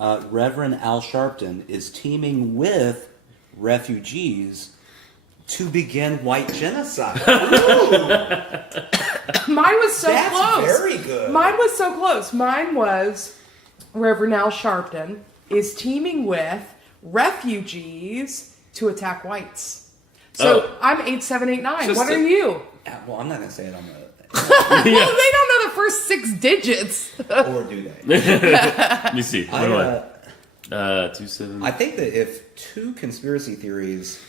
Reverend Al Sharpton is teaming with refugees to begin white genocide. Mine was so That's close. very good. Mine was so close. Mine was Reverend Al Sharpton is teaming with refugees to attack whites. So Oh. I'm 8789. Just What a- are you? Well, I'm not going to say it on the. Well, they don't know the first 6 digits. Or do they? Let me see. What am I? 27. I think that if 2 conspiracy theories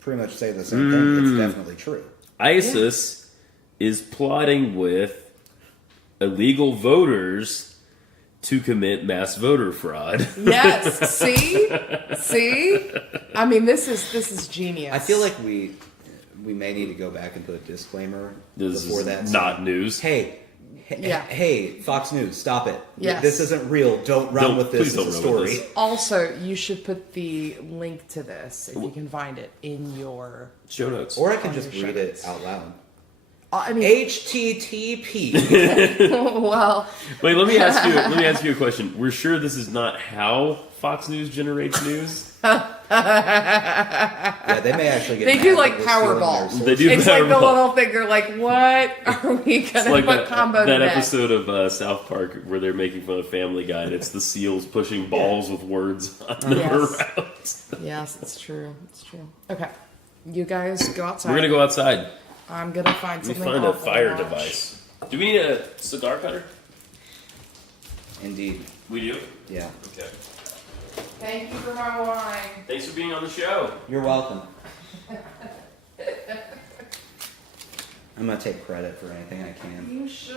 pretty much say the same thing, it's definitely true. ISIS is plotting with illegal voters to commit mass voter fraud. Yes. See? I mean, this is genius. I feel like we may need to go back and put a disclaimer This before is that. not news. Hey, Yeah. Hey, Fox News, stop it. Yes. This isn't real. Don't run with this please as a don't run with story. this. Also, you should put the link to this, if you can find it, in your... Show notes. Or I can On just your read show it notes. out loud. I mean, HTTP. well, Wait, let me ask you. Let me ask you a question. We're sure this is not how Fox News generates news. Yeah, they may actually get they mad do that like we're stealing Powerball. their sources. They do It's like the Powerball. little thing. They're like, what are we It's gonna like put combo that to next? episode of South Park where they're making fun of Family Guy, and it's the seals pushing balls with words on them Yes. around. Yes, it's true. It's true. Okay, you guys go outside. We're gonna go outside. I'm gonna find Let me something. find a awful to fire watch. device. Do we need a cigar cutter? Indeed. We do. Yeah. Okay. Thank you for my wine. Thanks for being on the show. You're welcome. I'm gonna take credit for anything I can. You should.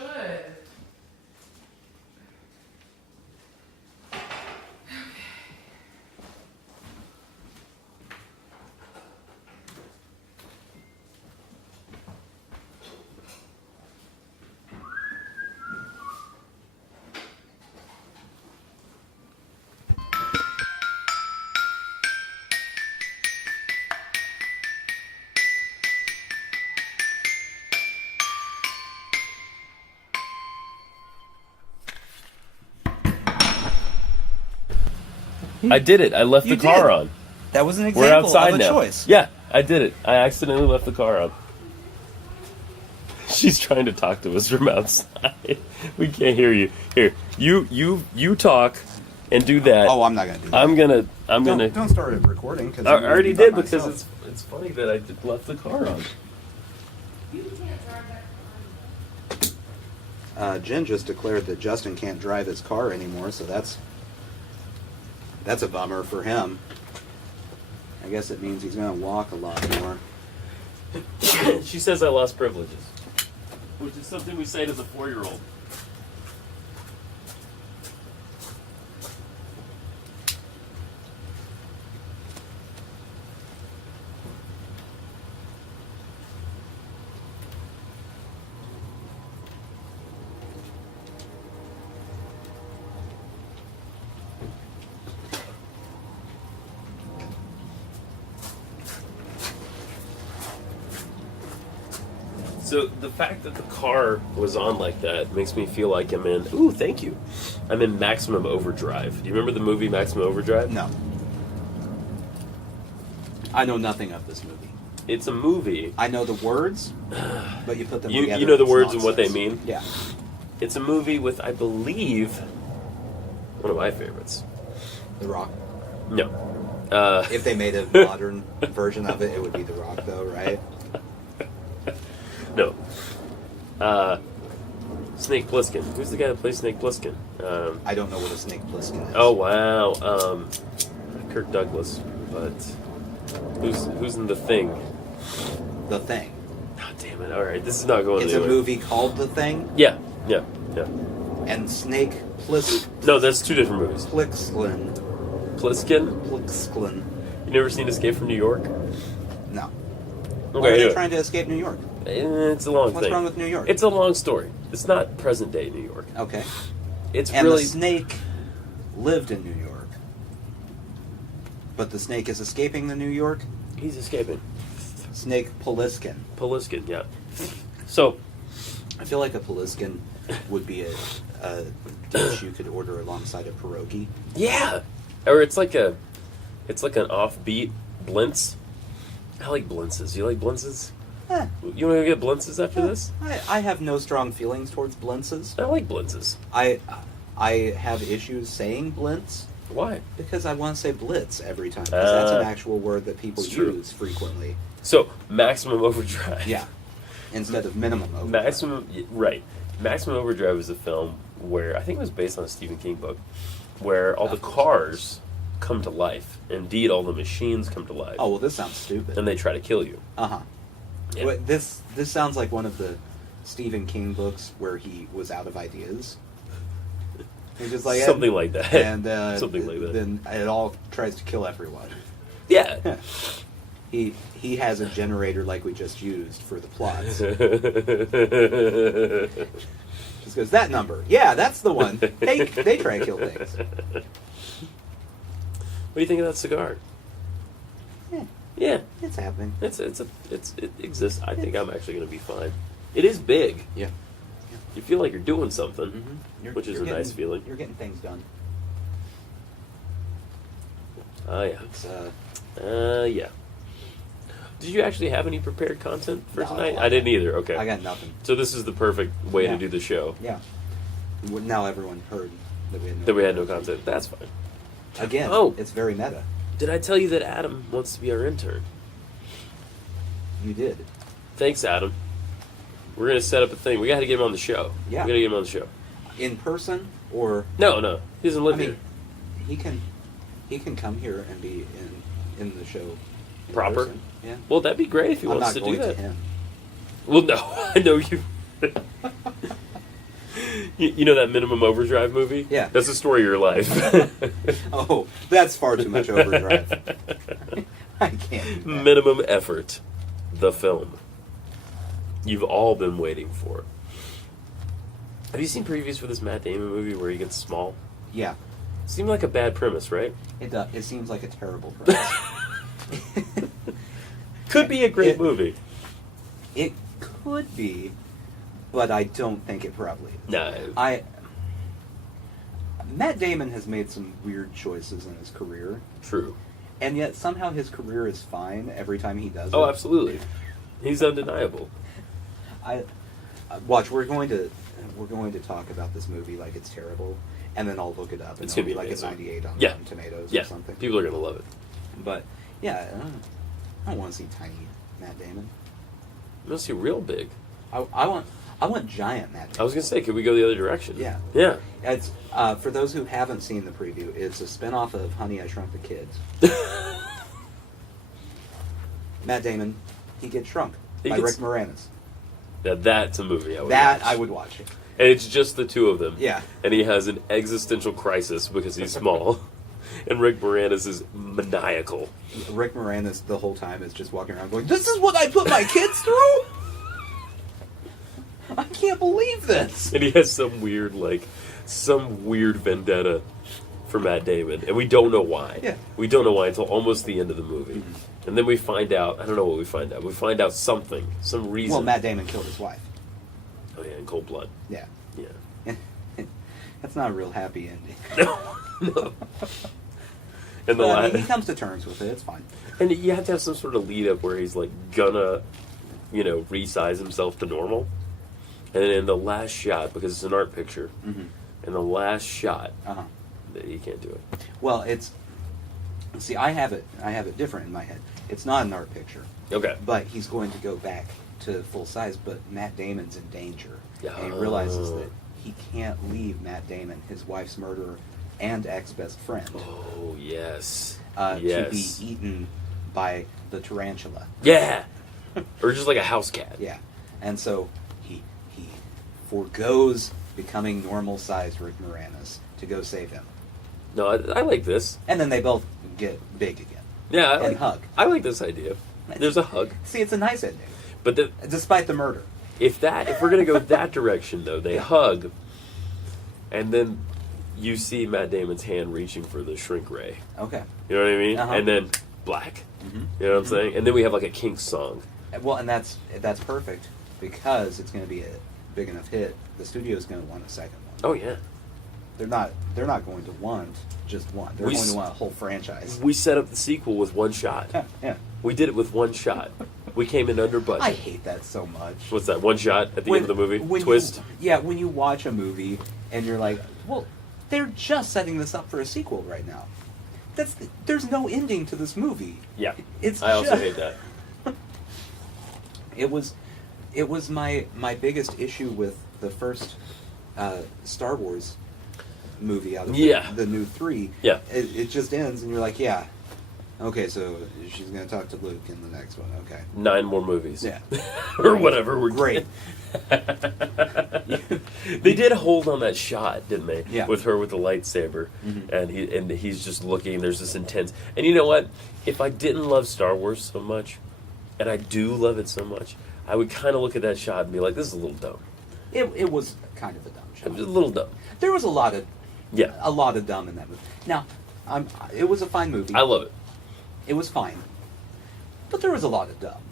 I did it. I left You the car did. on. That was an We're example outside of a now. choice. Yeah, I did it. I accidentally left the car on. She's trying to talk to us from outside. We can't hear you. Here, you talk and do that. Oh, I'm not gonna do that. I'm gonna. Don't start it recording because I already did because it's funny that I left the car on. Jen just declared that Justin can't drive his car anymore, so that's a bummer for him. I guess it means he's gonna walk a lot more. She says I lost privileges, which is something we say to the 4-year-old. So the fact that the car was on like that makes me feel like I'm in. Ooh, thank you. I'm in Maximum Overdrive. Do you remember the movie Maximum Overdrive? No. I know nothing of this movie. It's a movie. I know the words, but you put them You together. know the it's words and what they nonsense. mean? Yeah. It's a movie with, I believe, one of my favorites. The Rock. No. If they made a modern version of it, it would be The Rock, though, right? No. Snake Plissken. Who's the guy that plays Snake Plissken? I don't know what a Snake Plissken is. Oh wow. Kirk Douglas. But who's in The Thing? The Thing. Oh, damn it! All right, this is not going It's anywhere. a movie called The Thing, Yeah. and Snake No, that's two different movies. Plissken. Plissken. You never seen Escape from New York? No. Okay. Why are they anyway. trying to escape New York? It's a long What's thing. wrong with New York? It's a long story. It's not present day New York. Okay. It's And really the snake lived in New York. But the snake is escaping the New York? he's escaping. Snake Plissken. Poliskin, yeah. So I feel like a Plissken would be a dish you could order alongside a pierogi. yeah, or it's like an offbeat blintz. I like blintzes. You like blintzes? Eh, You want to get blintzes after this? I have no strong feelings towards blintzes. I like blintzes. I have issues saying blintz Why? because I want to say blitz every time. Because that's an Uh, actual word that people it's true. use frequently. So Maximum Overdrive. Yeah. Instead of minimum overdrive. Maximum Overdrive is a film where I think it was based on a Stephen King book, where all the cars come to life. Indeed, all the machines come to life, Oh, well, this sounds stupid. and they try to kill you. Uh-huh. Yeah. Well, this sounds like one of the Stephen King books where he was out of ideas. He's just like Something like that. and Something like that. Then it all tries to kill everyone. Yeah. He has a generator like we just used for the plots. Just goes, that number. Yeah, that's the one. They try to kill things. What do you think of that cigar? Yeah, Yeah, it's happening. it exists. I think I'm actually going to be fine. It is big. Yeah. You feel like you're doing something, Mm-hmm. which is a nice feeling. You're getting things done. Oh yeah. It's, Yeah. Did you actually have any prepared content for No, tonight? I I didn't either. Okay. I got nothing. So this is the perfect way Yeah. to do the show. Yeah. Now everyone heard that That we had no content. That's fine. Again, Oh. it's very meta. Did I tell you that Adam wants to be our intern? You did. Thanks, Adam. We're gonna set up a thing. We got to get him on the show. Yeah. We got to get him on the show. In person, or No, he doesn't live I mean, here. he can come here and be in the show in Proper? person. Yeah. Well, that'd be great if he I'm wants not to do going that. to him. Well, no, I know you. You know that Minimum Overdrive movie? Yeah. That's the story of your life. Oh, that's far too much overdrive. I can't do that. Minimum Effort, the film. You've all been waiting for. Have you seen previews for this Matt Damon movie where he gets small? Yeah, Seemed like a bad premise, right? it does. It seems like a terrible premise. Could be a great It- movie. It could be, but I don't think it probably is. No. Matt Damon has made some weird choices in his career, True. and yet somehow his career is fine every time he does it. Oh, absolutely. He's undeniable. Watch. We're going to talk about this movie like it's terrible, and then I'll look it up and It's it'll gonna be like amazing. a 98 on Yeah. Rotten Tomatoes Yeah. or something. People are going to love it. But yeah, I don't want to see tiny Matt Damon. You must see real big. I want giant Matt Damon. I was going to say, could we go the other direction? Yeah. Yeah. It's for those who haven't seen the preview. It's a spinoff of Honey, I Shrunk the Kids. Matt Damon, he gets shrunk He by gets- Rick Moranis. Now, that's a movie I would That watch. I would watch. And it's just the two of them. Yeah. And he has an existential crisis because he's small. And Rick Moranis is maniacal. Rick Moranis the whole time is just walking around going, "This is what I put my kids through. I can't believe this." And he has some weird vendetta for Matt Damon. And we don't know why. Yeah. We don't know why until almost the end of the movie. And then we find out, I don't know what we find out. We find out something, some reason. Well, Matt Damon killed his wife. Oh, yeah, in cold blood. Yeah. Yeah. That's not a real happy ending. No. And the But, I last. mean, he comes to terms with it. It's fine. And you have to have some sort of lead up where he's like gonna, resize himself to normal. And then in the last shot, because it's an art picture, in the last shot, Uh-huh. he can't do it. Well, see, I have it different in my head. It's not an art picture, Okay. but he's going to go back to full size. But Matt Damon's in danger, and he Oh. realizes that he can't leave Matt Damon, his wife's murderer and ex-best friend, Oh, yes. to Yes. be eaten by the tarantula. Yeah. Or just like a house cat. Yeah, and so he forgoes becoming normal-sized Rick Moranis to go save him, No, I like this. and then they both get big again. Yeah, And hug. I like this idea. There's a hug. See, it's a nice ending, But despite the murder. if we're gonna go that direction though, they hug, and then you see Matt Damon's hand reaching for the shrink ray. Okay. You know what I mean? Uh-huh. And then black. You know what I'm saying? And then we have like a Kinks song. Well, and that's perfect because it's going to be a big enough hit. The studio's going to want a second one. Oh yeah. They're not going to want just one. They're We going s- to want a whole franchise. We set up the sequel with one shot. Yeah. We did it with one shot. We came in under budget. I hate that so much. What's that? One shot at the end of the movie? Twist? When you watch a movie and you're like, well, they're just setting this up for a sequel right now. There's no ending to this movie. Yeah. It's I also just- hate that. It was my biggest issue with the first Star Wars movie out of the new 3. Yeah. It just ends and you're like, yeah, okay, so she's gonna talk to Luke in the next one. Okay, 9 more movies. Yeah. Or whatever. We're great. They did hold on that shot, didn't they? Yeah. With her with the lightsaber, and he's just looking. There's this intense. And you know what? If I didn't love Star Wars so much, and I do love it so much, I would kind of look at that shot and be like, "This is a little dumb." It was kind of a dumb It was a show. little dumb. There was a lot of Yeah, dumb in that movie. Now, it was a fine movie. I love it. It was fine, but there was a lot of dumb.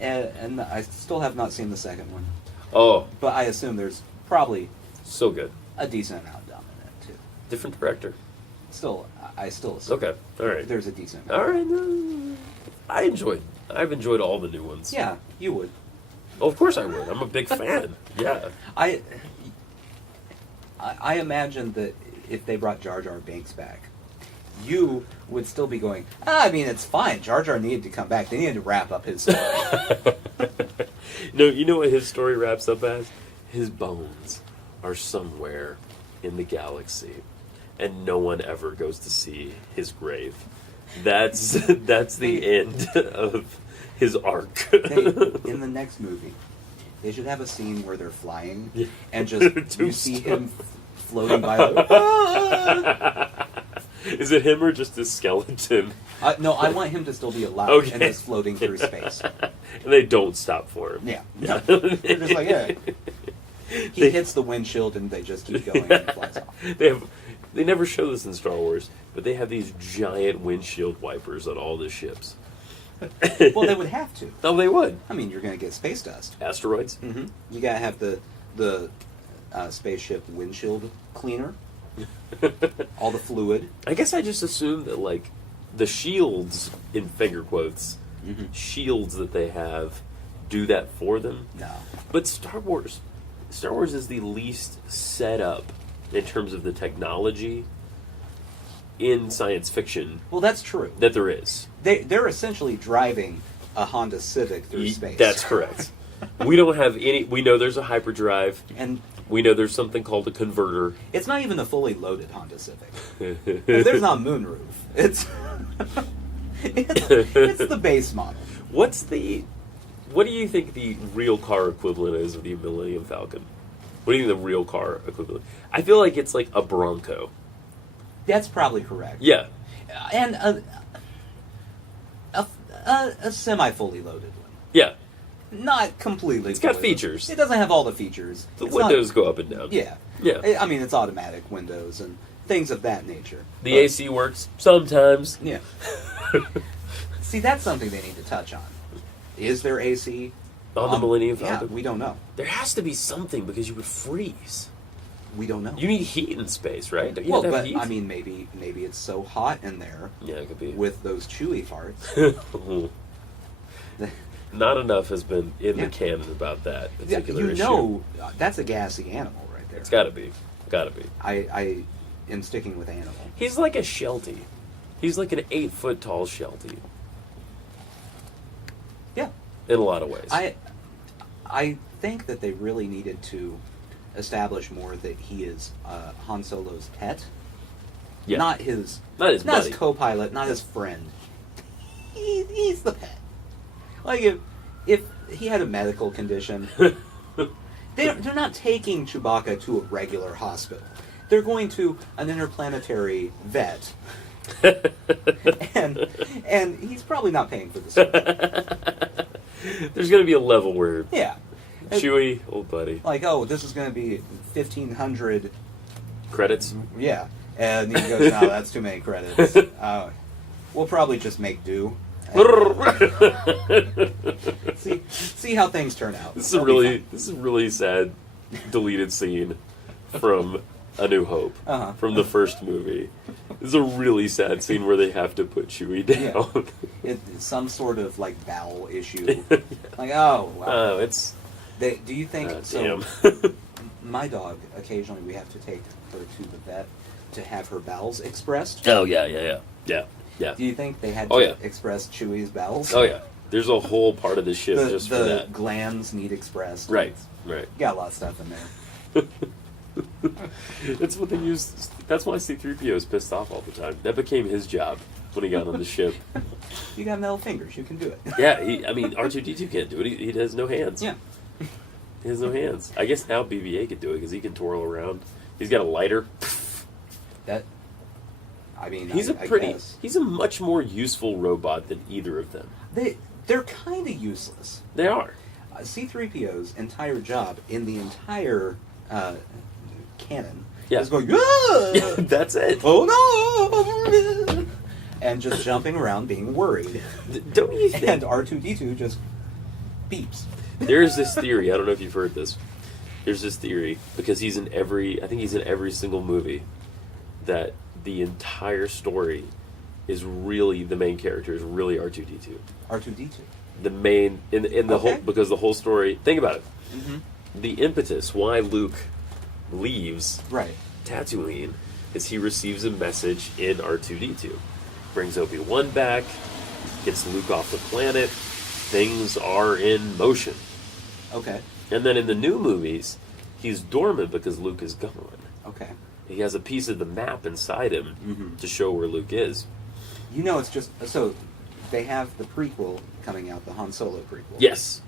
and I still have not seen the second one, Oh, but I assume there's probably so good. a decent amount of dumb in it too. Different director. Still, I still assume Okay, all right. there's a decent amount. All right. I've enjoyed all the new ones. Yeah, you would. Oh, of course I would. I'm a big fan. Yeah. I imagine that if they brought Jar Jar Binks back, you would still be going, I mean, it's fine. Jar Jar needed to come back. They needed to wrap up his story. No, you know what his story wraps up as? His bones are somewhere in the galaxy, and no one ever goes to see his grave. That's the end of his arc. In the next movie, they should have a scene where they're flying, Yeah. and just you see him floating by. Is it him or just a skeleton? No, I want him to still be alive Okay. and just floating through space. And they don't stop for him. Yeah. Yeah. They're just like, yeah. He hits the windshield and they just keep going and he flies off. They never show this in Star Wars, but they have these giant windshield wipers on all the ships. Well, they would have to. Oh, they would. I mean, you're going to get space dust. Asteroids? Mm-hmm. You got to have the spaceship windshield cleaner, all the fluid. I guess I just assumed that, like, the shields, in finger quotes, shields that they have do that for them. No. But Star Wars is the least set up in terms of the technology in science fiction Well, that's true. that there is. They're essentially driving a Honda Civic through space. That's correct. We don't have any. We know there's a hyperdrive. And We know there's something called a converter. it's not even a fully loaded Honda Civic. There's not a moonroof. It's it's the base model. What do you think the real car equivalent is of the Millennium Falcon? What do you think the real car equivalent? I feel like it's like a Bronco. That's probably correct. Yeah. And a semi-fully loaded one. Yeah. Not completely. It's got fully loaded. features. It doesn't have all the features. The It's not- windows go up and down. Yeah. Yeah. I mean, it's automatic windows and things of that nature. The But- AC works sometimes. Yeah. See, that's something they need to touch on. Is there AC On the Millennium Yeah, Falcon? we don't know. There has to be something because you would freeze. We don't know. You need heat in space, right? Don't you well, have to have but heat? I mean, maybe it's so hot in there yeah, it could be. with those chewy farts. Not enough has been in Yeah. the canon about that Yeah, particular issue. that's a gassy animal right there. It's got to be. Got to be. I am sticking with animal. He's like a Sheltie. He's like an 8-foot tall Sheltie Yeah. in a lot of ways. I think that they really needed to establish more that he is Han Solo's pet, yeah. not his Not his buddy. co-pilot, not his friend. He's the pet. Like if he had a medical condition, they're not taking Chewbacca to a regular hospital. They're going to an interplanetary vet, and he's probably not paying for this. There's going to be a level where Yeah. Chewie, old buddy, Like, oh, this is going to be 1,500. credits. Yeah. And he goes, no, that's too many credits. We'll probably just make do. See how things turn out. This is a really sad deleted scene from A New Hope, Uh-huh. from the first movie. This is a really sad scene where they have to put Chewie down. It's some sort of like bowel issue. Like, oh, wow. Oh, it's Do you think so? damn. My dog, occasionally we have to take her to the vet to have her bowels expressed. Oh yeah. Do you think they had Oh, to yeah. express Chewie's bowels? Oh yeah. There's a whole part of the ship The, just for the that. glands need expressed. Right. Got a lot of stuff in there. That's what they used. That's why C-3PO is pissed off all the time. That became his job when he got on the ship. You got metal fingers. You can do it. Yeah, R2-D2 can't do it. He has no hands. Yeah. He has no hands. I guess now BB-8 could do it because he can twirl around. He's got a lighter. I mean, He's I guess. he's a much more useful robot than either of them. They're kind of useless. They are. C-3PO's entire job in the entire canon Yeah. is going, "Ah! That's it. Oh no!" and just jumping around being worried. Don't you think? And R2-D2 just beeps. There's this theory. I don't know if you've heard this. There's this theory because he's in every. I think he's in every single movie. That the entire story is really the main character is really R2-D2. R2-D2. The main in the Okay. whole because the whole story. Think about it. Mm-hmm. The impetus why Luke leaves Right. Tatooine is he receives a message in R2-D2. Brings Obi-Wan back, gets Luke off the planet, things are in motion. Okay. And then in the new movies, he's dormant because Luke is gone. Okay. He has a piece of the map inside him Mhm. to show where Luke is. You know, it's just so they have the prequel coming out, the Han Solo prequel. Yes.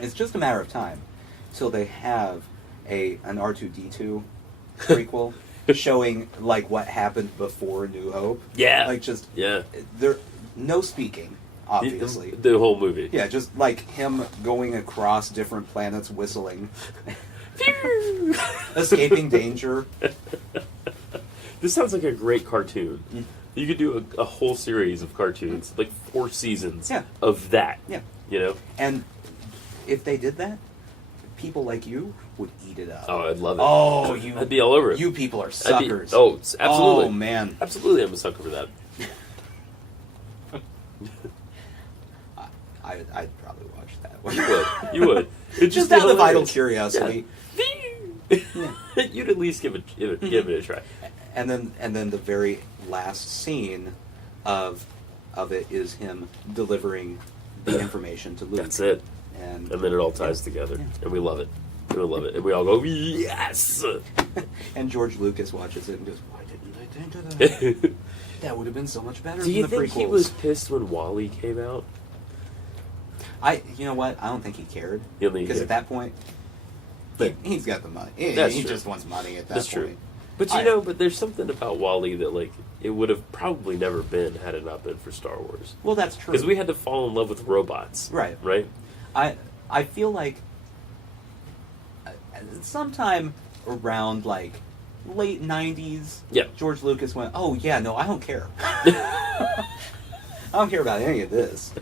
It's just a matter of time till they have an R2-D2 prequel showing like what happened before New Hope. Yeah. Like just Yeah. there no speaking, obviously. The whole movie. Yeah, just like him going across different planets whistling. Escaping danger. This sounds like a great cartoon. Mm. You could do a whole series of cartoons, like 4 seasons Yeah. of that. Yeah. You know? And if they did that, people like you would eat it up. Oh, I'd love it. Oh, you I'd be all over it. You people are I'd be- suckers. absolutely. Oh man. Absolutely, I'm a sucker for that. I'd probably watch that one. You would. You would. It'd Just be out of idle hilarious. curiosity. Yeah. You'd at least give it a try. And then the very last scene of it is him delivering the information to Luke. That's it. And And then it all ties together. Yeah. And we love it. We love it. And we all go, yes! and George Lucas watches it and goes, "Why didn't I think of that? That would have been so much better." Do you than the think prequels. he was pissed when WALL-E came out? You know what? I don't think he cared. You don't think he Because cared? at that point, he's got the money. He That's true. just wants money at that That's point. true. But but there's something about WALL-E that, like, it would have probably never been had it not been for Star Wars. Well, that's true. Because we had to fall in love with robots. Right. Right? I feel like sometime around like late 90s, Yeah. George Lucas went, "Oh yeah, no, I don't care. I don't care about any of this."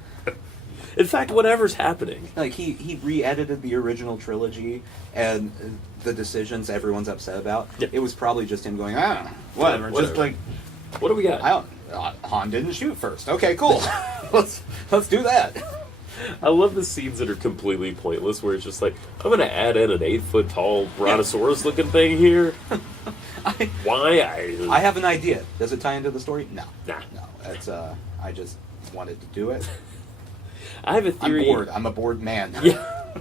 In fact, whatever's happening. Like he re-edited the original trilogy and the decisions everyone's upset about. Yeah. It was probably just him going, whatever. Whatever. Just like What do we got? Han didn't shoot first. Okay, cool. let's do that. I love the scenes that are completely pointless, where it's just like, I'm going to add in an 8-foot tall brontosaurus-looking thing here. Why? I have an idea. Does it tie into the story? No. Nah. No. It's I just wanted to do it. I have a I'm theory. bored. I'm a bored man. Yeah.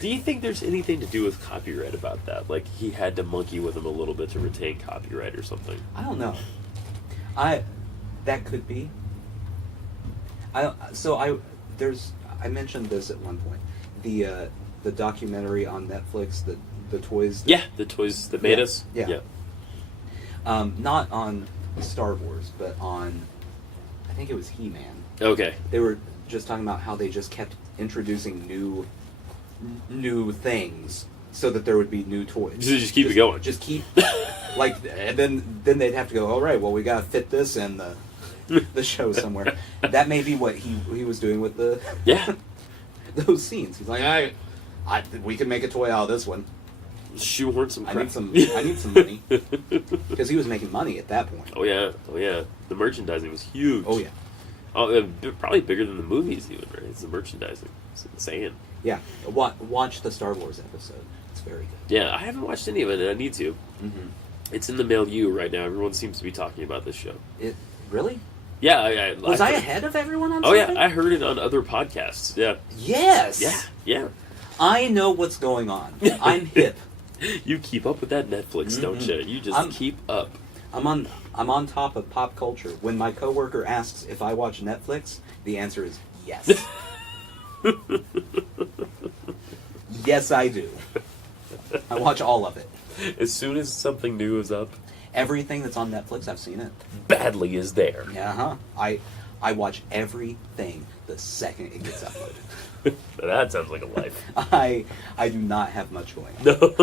Do you think there's anything to do with copyright about that? Like, he had to monkey with him a little bit to retain copyright or something? I don't know. That could be. I mentioned this at one point. The documentary on Netflix, the toys. Yeah, the toys that made Yeah, us. yeah. Not on Star Wars, but on, I think it was He-Man. Okay. They were just talking about how they just kept introducing new things so that there would be new toys. Just keep it going. Just keep like, and then they'd have to go, all right, well, we got to fit this in the show somewhere. That may be what he was doing with the Yeah. those scenes. He's like, we can make a toy out of this one. Shoehorn some crap. I need some money, because he was making money at that point. Oh yeah. The merchandising was huge. Oh yeah, Probably bigger than the movies even, right? It's the merchandising. It's insane. yeah. Watch the Star Wars episode. It's very good. Yeah, I haven't watched any of it, and I need to. Mm-hmm. It's in the milieu right now. Everyone seems to be talking about this show. It really. Yeah, Was I ahead of everyone on Oh something? yeah, I heard it on other podcasts. Yeah, Yes. yeah. I know what's going on. I'm hip. You keep up with that Netflix, don't you? You just keep up. I'm on top of pop culture. When my coworker asks if I watch Netflix, the answer is yes. Yes, I do. I watch all of it. As soon as something new is up, Everything that's on Netflix, I've seen it. Badly is there. Yeah, I watch everything the second it gets uploaded. That sounds like a life. I do not have much going on. No.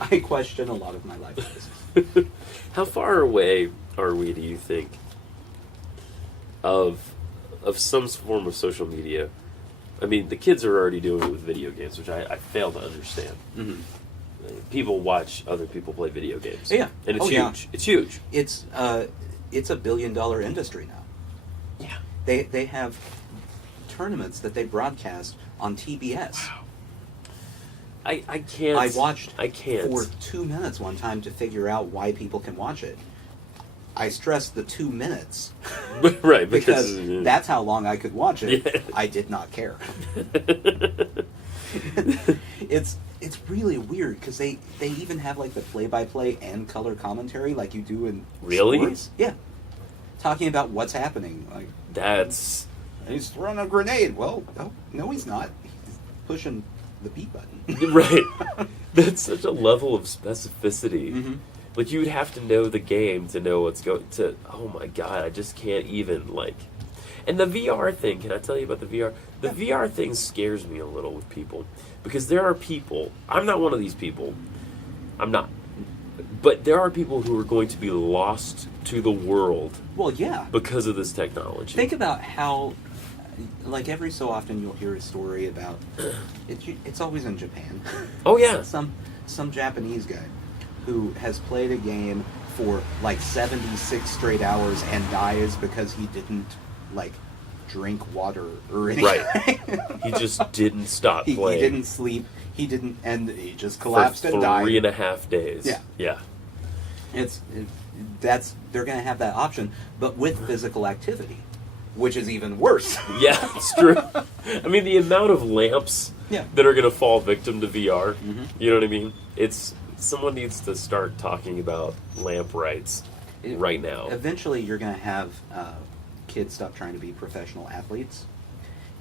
I question a lot of my life choices. How far away are we, do you think, of some form of social media? I mean, the kids are already doing it with video games, which I fail to understand. Mm-hmm. People watch other people play video games. Yeah. And it's Oh, huge. yeah. It's huge. It's a $1 billion industry now. Yeah. They have tournaments that they broadcast on TBS. Wow. I can't. I watched I can't. for 2 minutes one time to figure out why people can watch it. I stress the 2 minutes Right, because that's how long I could watch it. Yeah. I did not care. It's really weird because they even have like the play-by-play and color commentary like you do in Really? sports. Yeah, talking about what's happening. Like That's he's throwing a grenade. Well, no, he's not. He's pushing the B button. right. That's such a level of specificity. Mhm. Like you would have to know the game to know what's going to. Oh my god, I just can't even like. And the VR thing, can I tell you about the VR? The VR thing scares me a little with people because there are people. I'm not one of these people. I'm not. But there are people who are going to be lost to the world Well, yeah. because of this technology. Think about how, like every so often you'll hear a story about. It's always in Japan. Oh yeah. Some Japanese guy who has played a game for like 76 straight hours and dies because he didn't like drink water or anything. Right. He just didn't stop He playing. didn't sleep. He didn't, and he just collapsed for and died. 3.5 days. Yeah. Yeah. They're going to have that option, but with physical activity, which is even worse. Yeah, it's true. I mean, the amount of lamps Yeah. that are going to fall victim to VR, Mhm. you know what I mean? Someone needs to start talking about lamp rights right now. Eventually, you're going to have kids stop trying to be professional athletes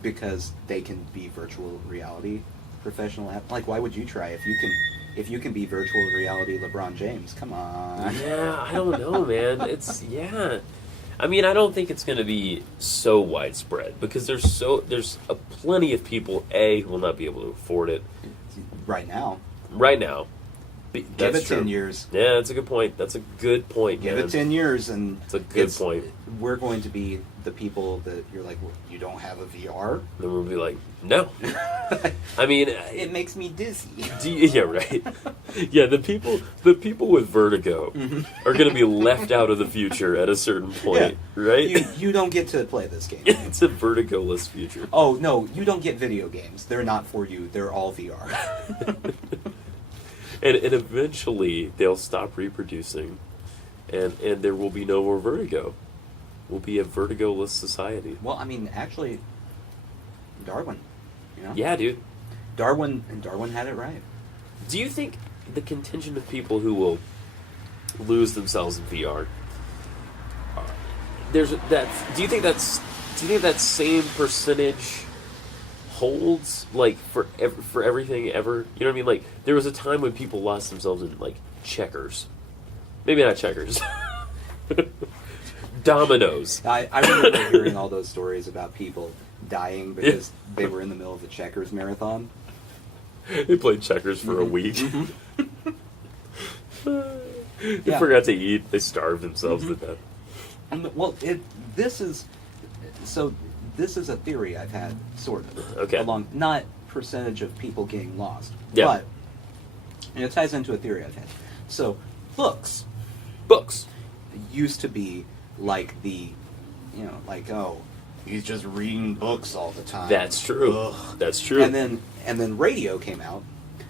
because they can be virtual reality professional like why would you try if you can be virtual reality LeBron James? Come on. Yeah, I don't know, man. Yeah. I mean, I don't think it's going to be so widespread because there's plenty of people who will not be able to afford it Right now. right now. Give That's it 10 true. years. Yeah, that's a good point. That's a good point, Give man. it 10 years and It's a good point. We're going to be the people that you're like, well, you don't have a VR? Then we'll be like, no. I mean, It makes me dizzy. yeah, right. Yeah, the people with vertigo are going to be left out of the future at a certain point, right? You don't get to play this game. It's a vertigo-less future. Oh, no, you don't get video games. They're not for you. They're all VR. And eventually they'll stop reproducing, and there will be no more vertigo. We'll be a vertigo-less society. Well, I mean, actually, Darwin. You know? Yeah, dude. Darwin had it right. Do you think the contingent of people who will lose themselves in VR? Do you think that same percentage holds like for everything ever? You know what I mean? Like there was a time when people lost themselves in like checkers, maybe not checkers, dominoes. I remember hearing all those stories about people dying because they were in the middle of the checkers marathon. They played checkers for a week. They Yeah. forgot to eat. They starved themselves to death. Well, this is a theory I've had, sort of. Okay. Along, not percentage of people getting lost. Yeah. But, and it ties into a theory I've had. So, books Books. used to be like oh, he's just reading books all the time. That's true. Ugh. That's true. And then radio came out,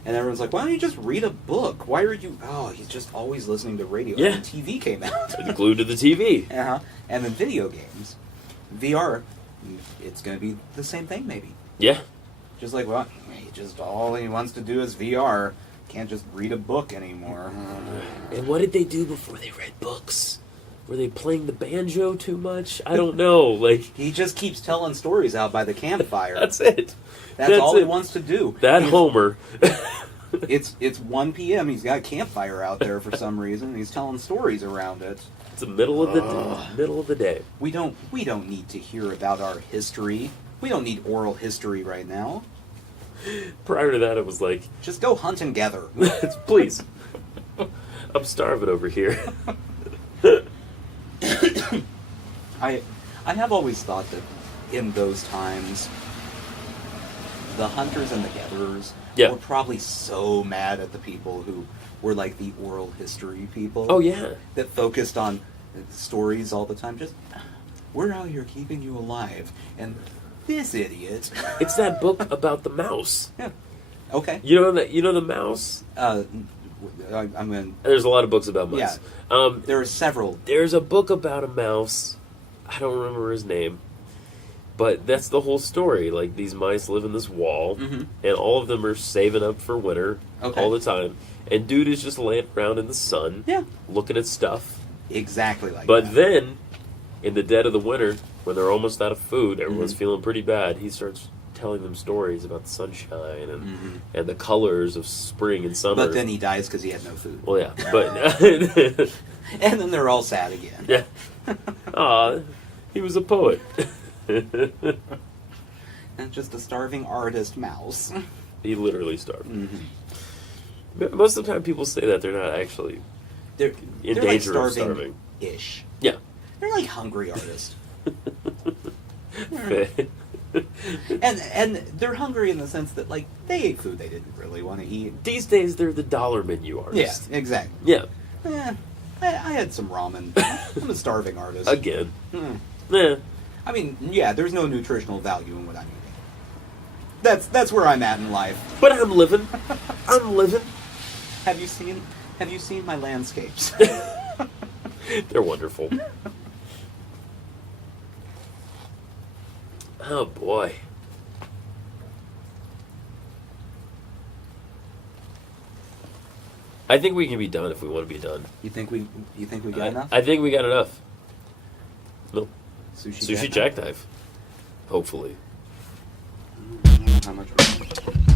and everyone's like, why don't you just read a book? Why are you? Oh, he's just always listening to radio. Yeah. And then TV came out. Glued to the TV. Uh-huh. And then video games, VR, it's going to be the same thing, maybe. Yeah. Just like, well, all he wants to do is VR. Can't just read a book anymore. And what did they do before they read books? Were they playing the banjo too much? I don't know. Like He just keeps telling stories out by the campfire. that's it. That's all he it. wants to do. That Homer. It's 1 p.m. He's got a campfire out there for some reason. And he's telling stories around it. It's the middle of the day. We don't need to hear about our history. We don't need oral history right now. Prior to that, it was like, Just go hunt and gather. please. I'm starving over here. I have always thought that in those times, the hunters and the gatherers Yeah. were probably so mad at the people who were like the oral history people. Oh, yeah. That focused on stories all the time. Just, we're out here keeping you alive. And this idiot. It's that book about the mouse. Yeah. Okay. You know the mouse? I'm going There's a lot of books about mice. there are several. There's a book about a mouse. I don't remember his name. But that's the whole story. Like, these mice live in this wall, and all of them are saving up for winter all the time. And dude is just laying around in the sun, looking at stuff. Exactly like that. But then, in the dead of the winter, when they're almost out of food, everyone's feeling pretty bad, he starts telling them stories about the sunshine and the colors of spring and summer. But then he dies because he had no food. Well, yeah, but... And then they're all sad again. yeah. Aw, he was a poet. And just a starving artist mouse. He literally starved. Most of the time people say that they're not actually They're in like danger of starving. Ish. Yeah. They're like hungry artists. Fair. and they're hungry in the sense that like they ate food they didn't really want to eat. These days they're the dollar menu Yeah, artist. exactly. Yeah. I had some ramen. I'm a starving artist. Again. Hmm. Yeah. I mean, yeah, there's no nutritional value in what I'm eating. That's where I'm at in life. But I'm living. I'm living. Have you seen my landscapes? They're wonderful. Oh boy. I think we can be done if we want to be done. You think we got enough? I think we got enough. No. Sushi Sushi jackknife. Hopefully. I don't know how much.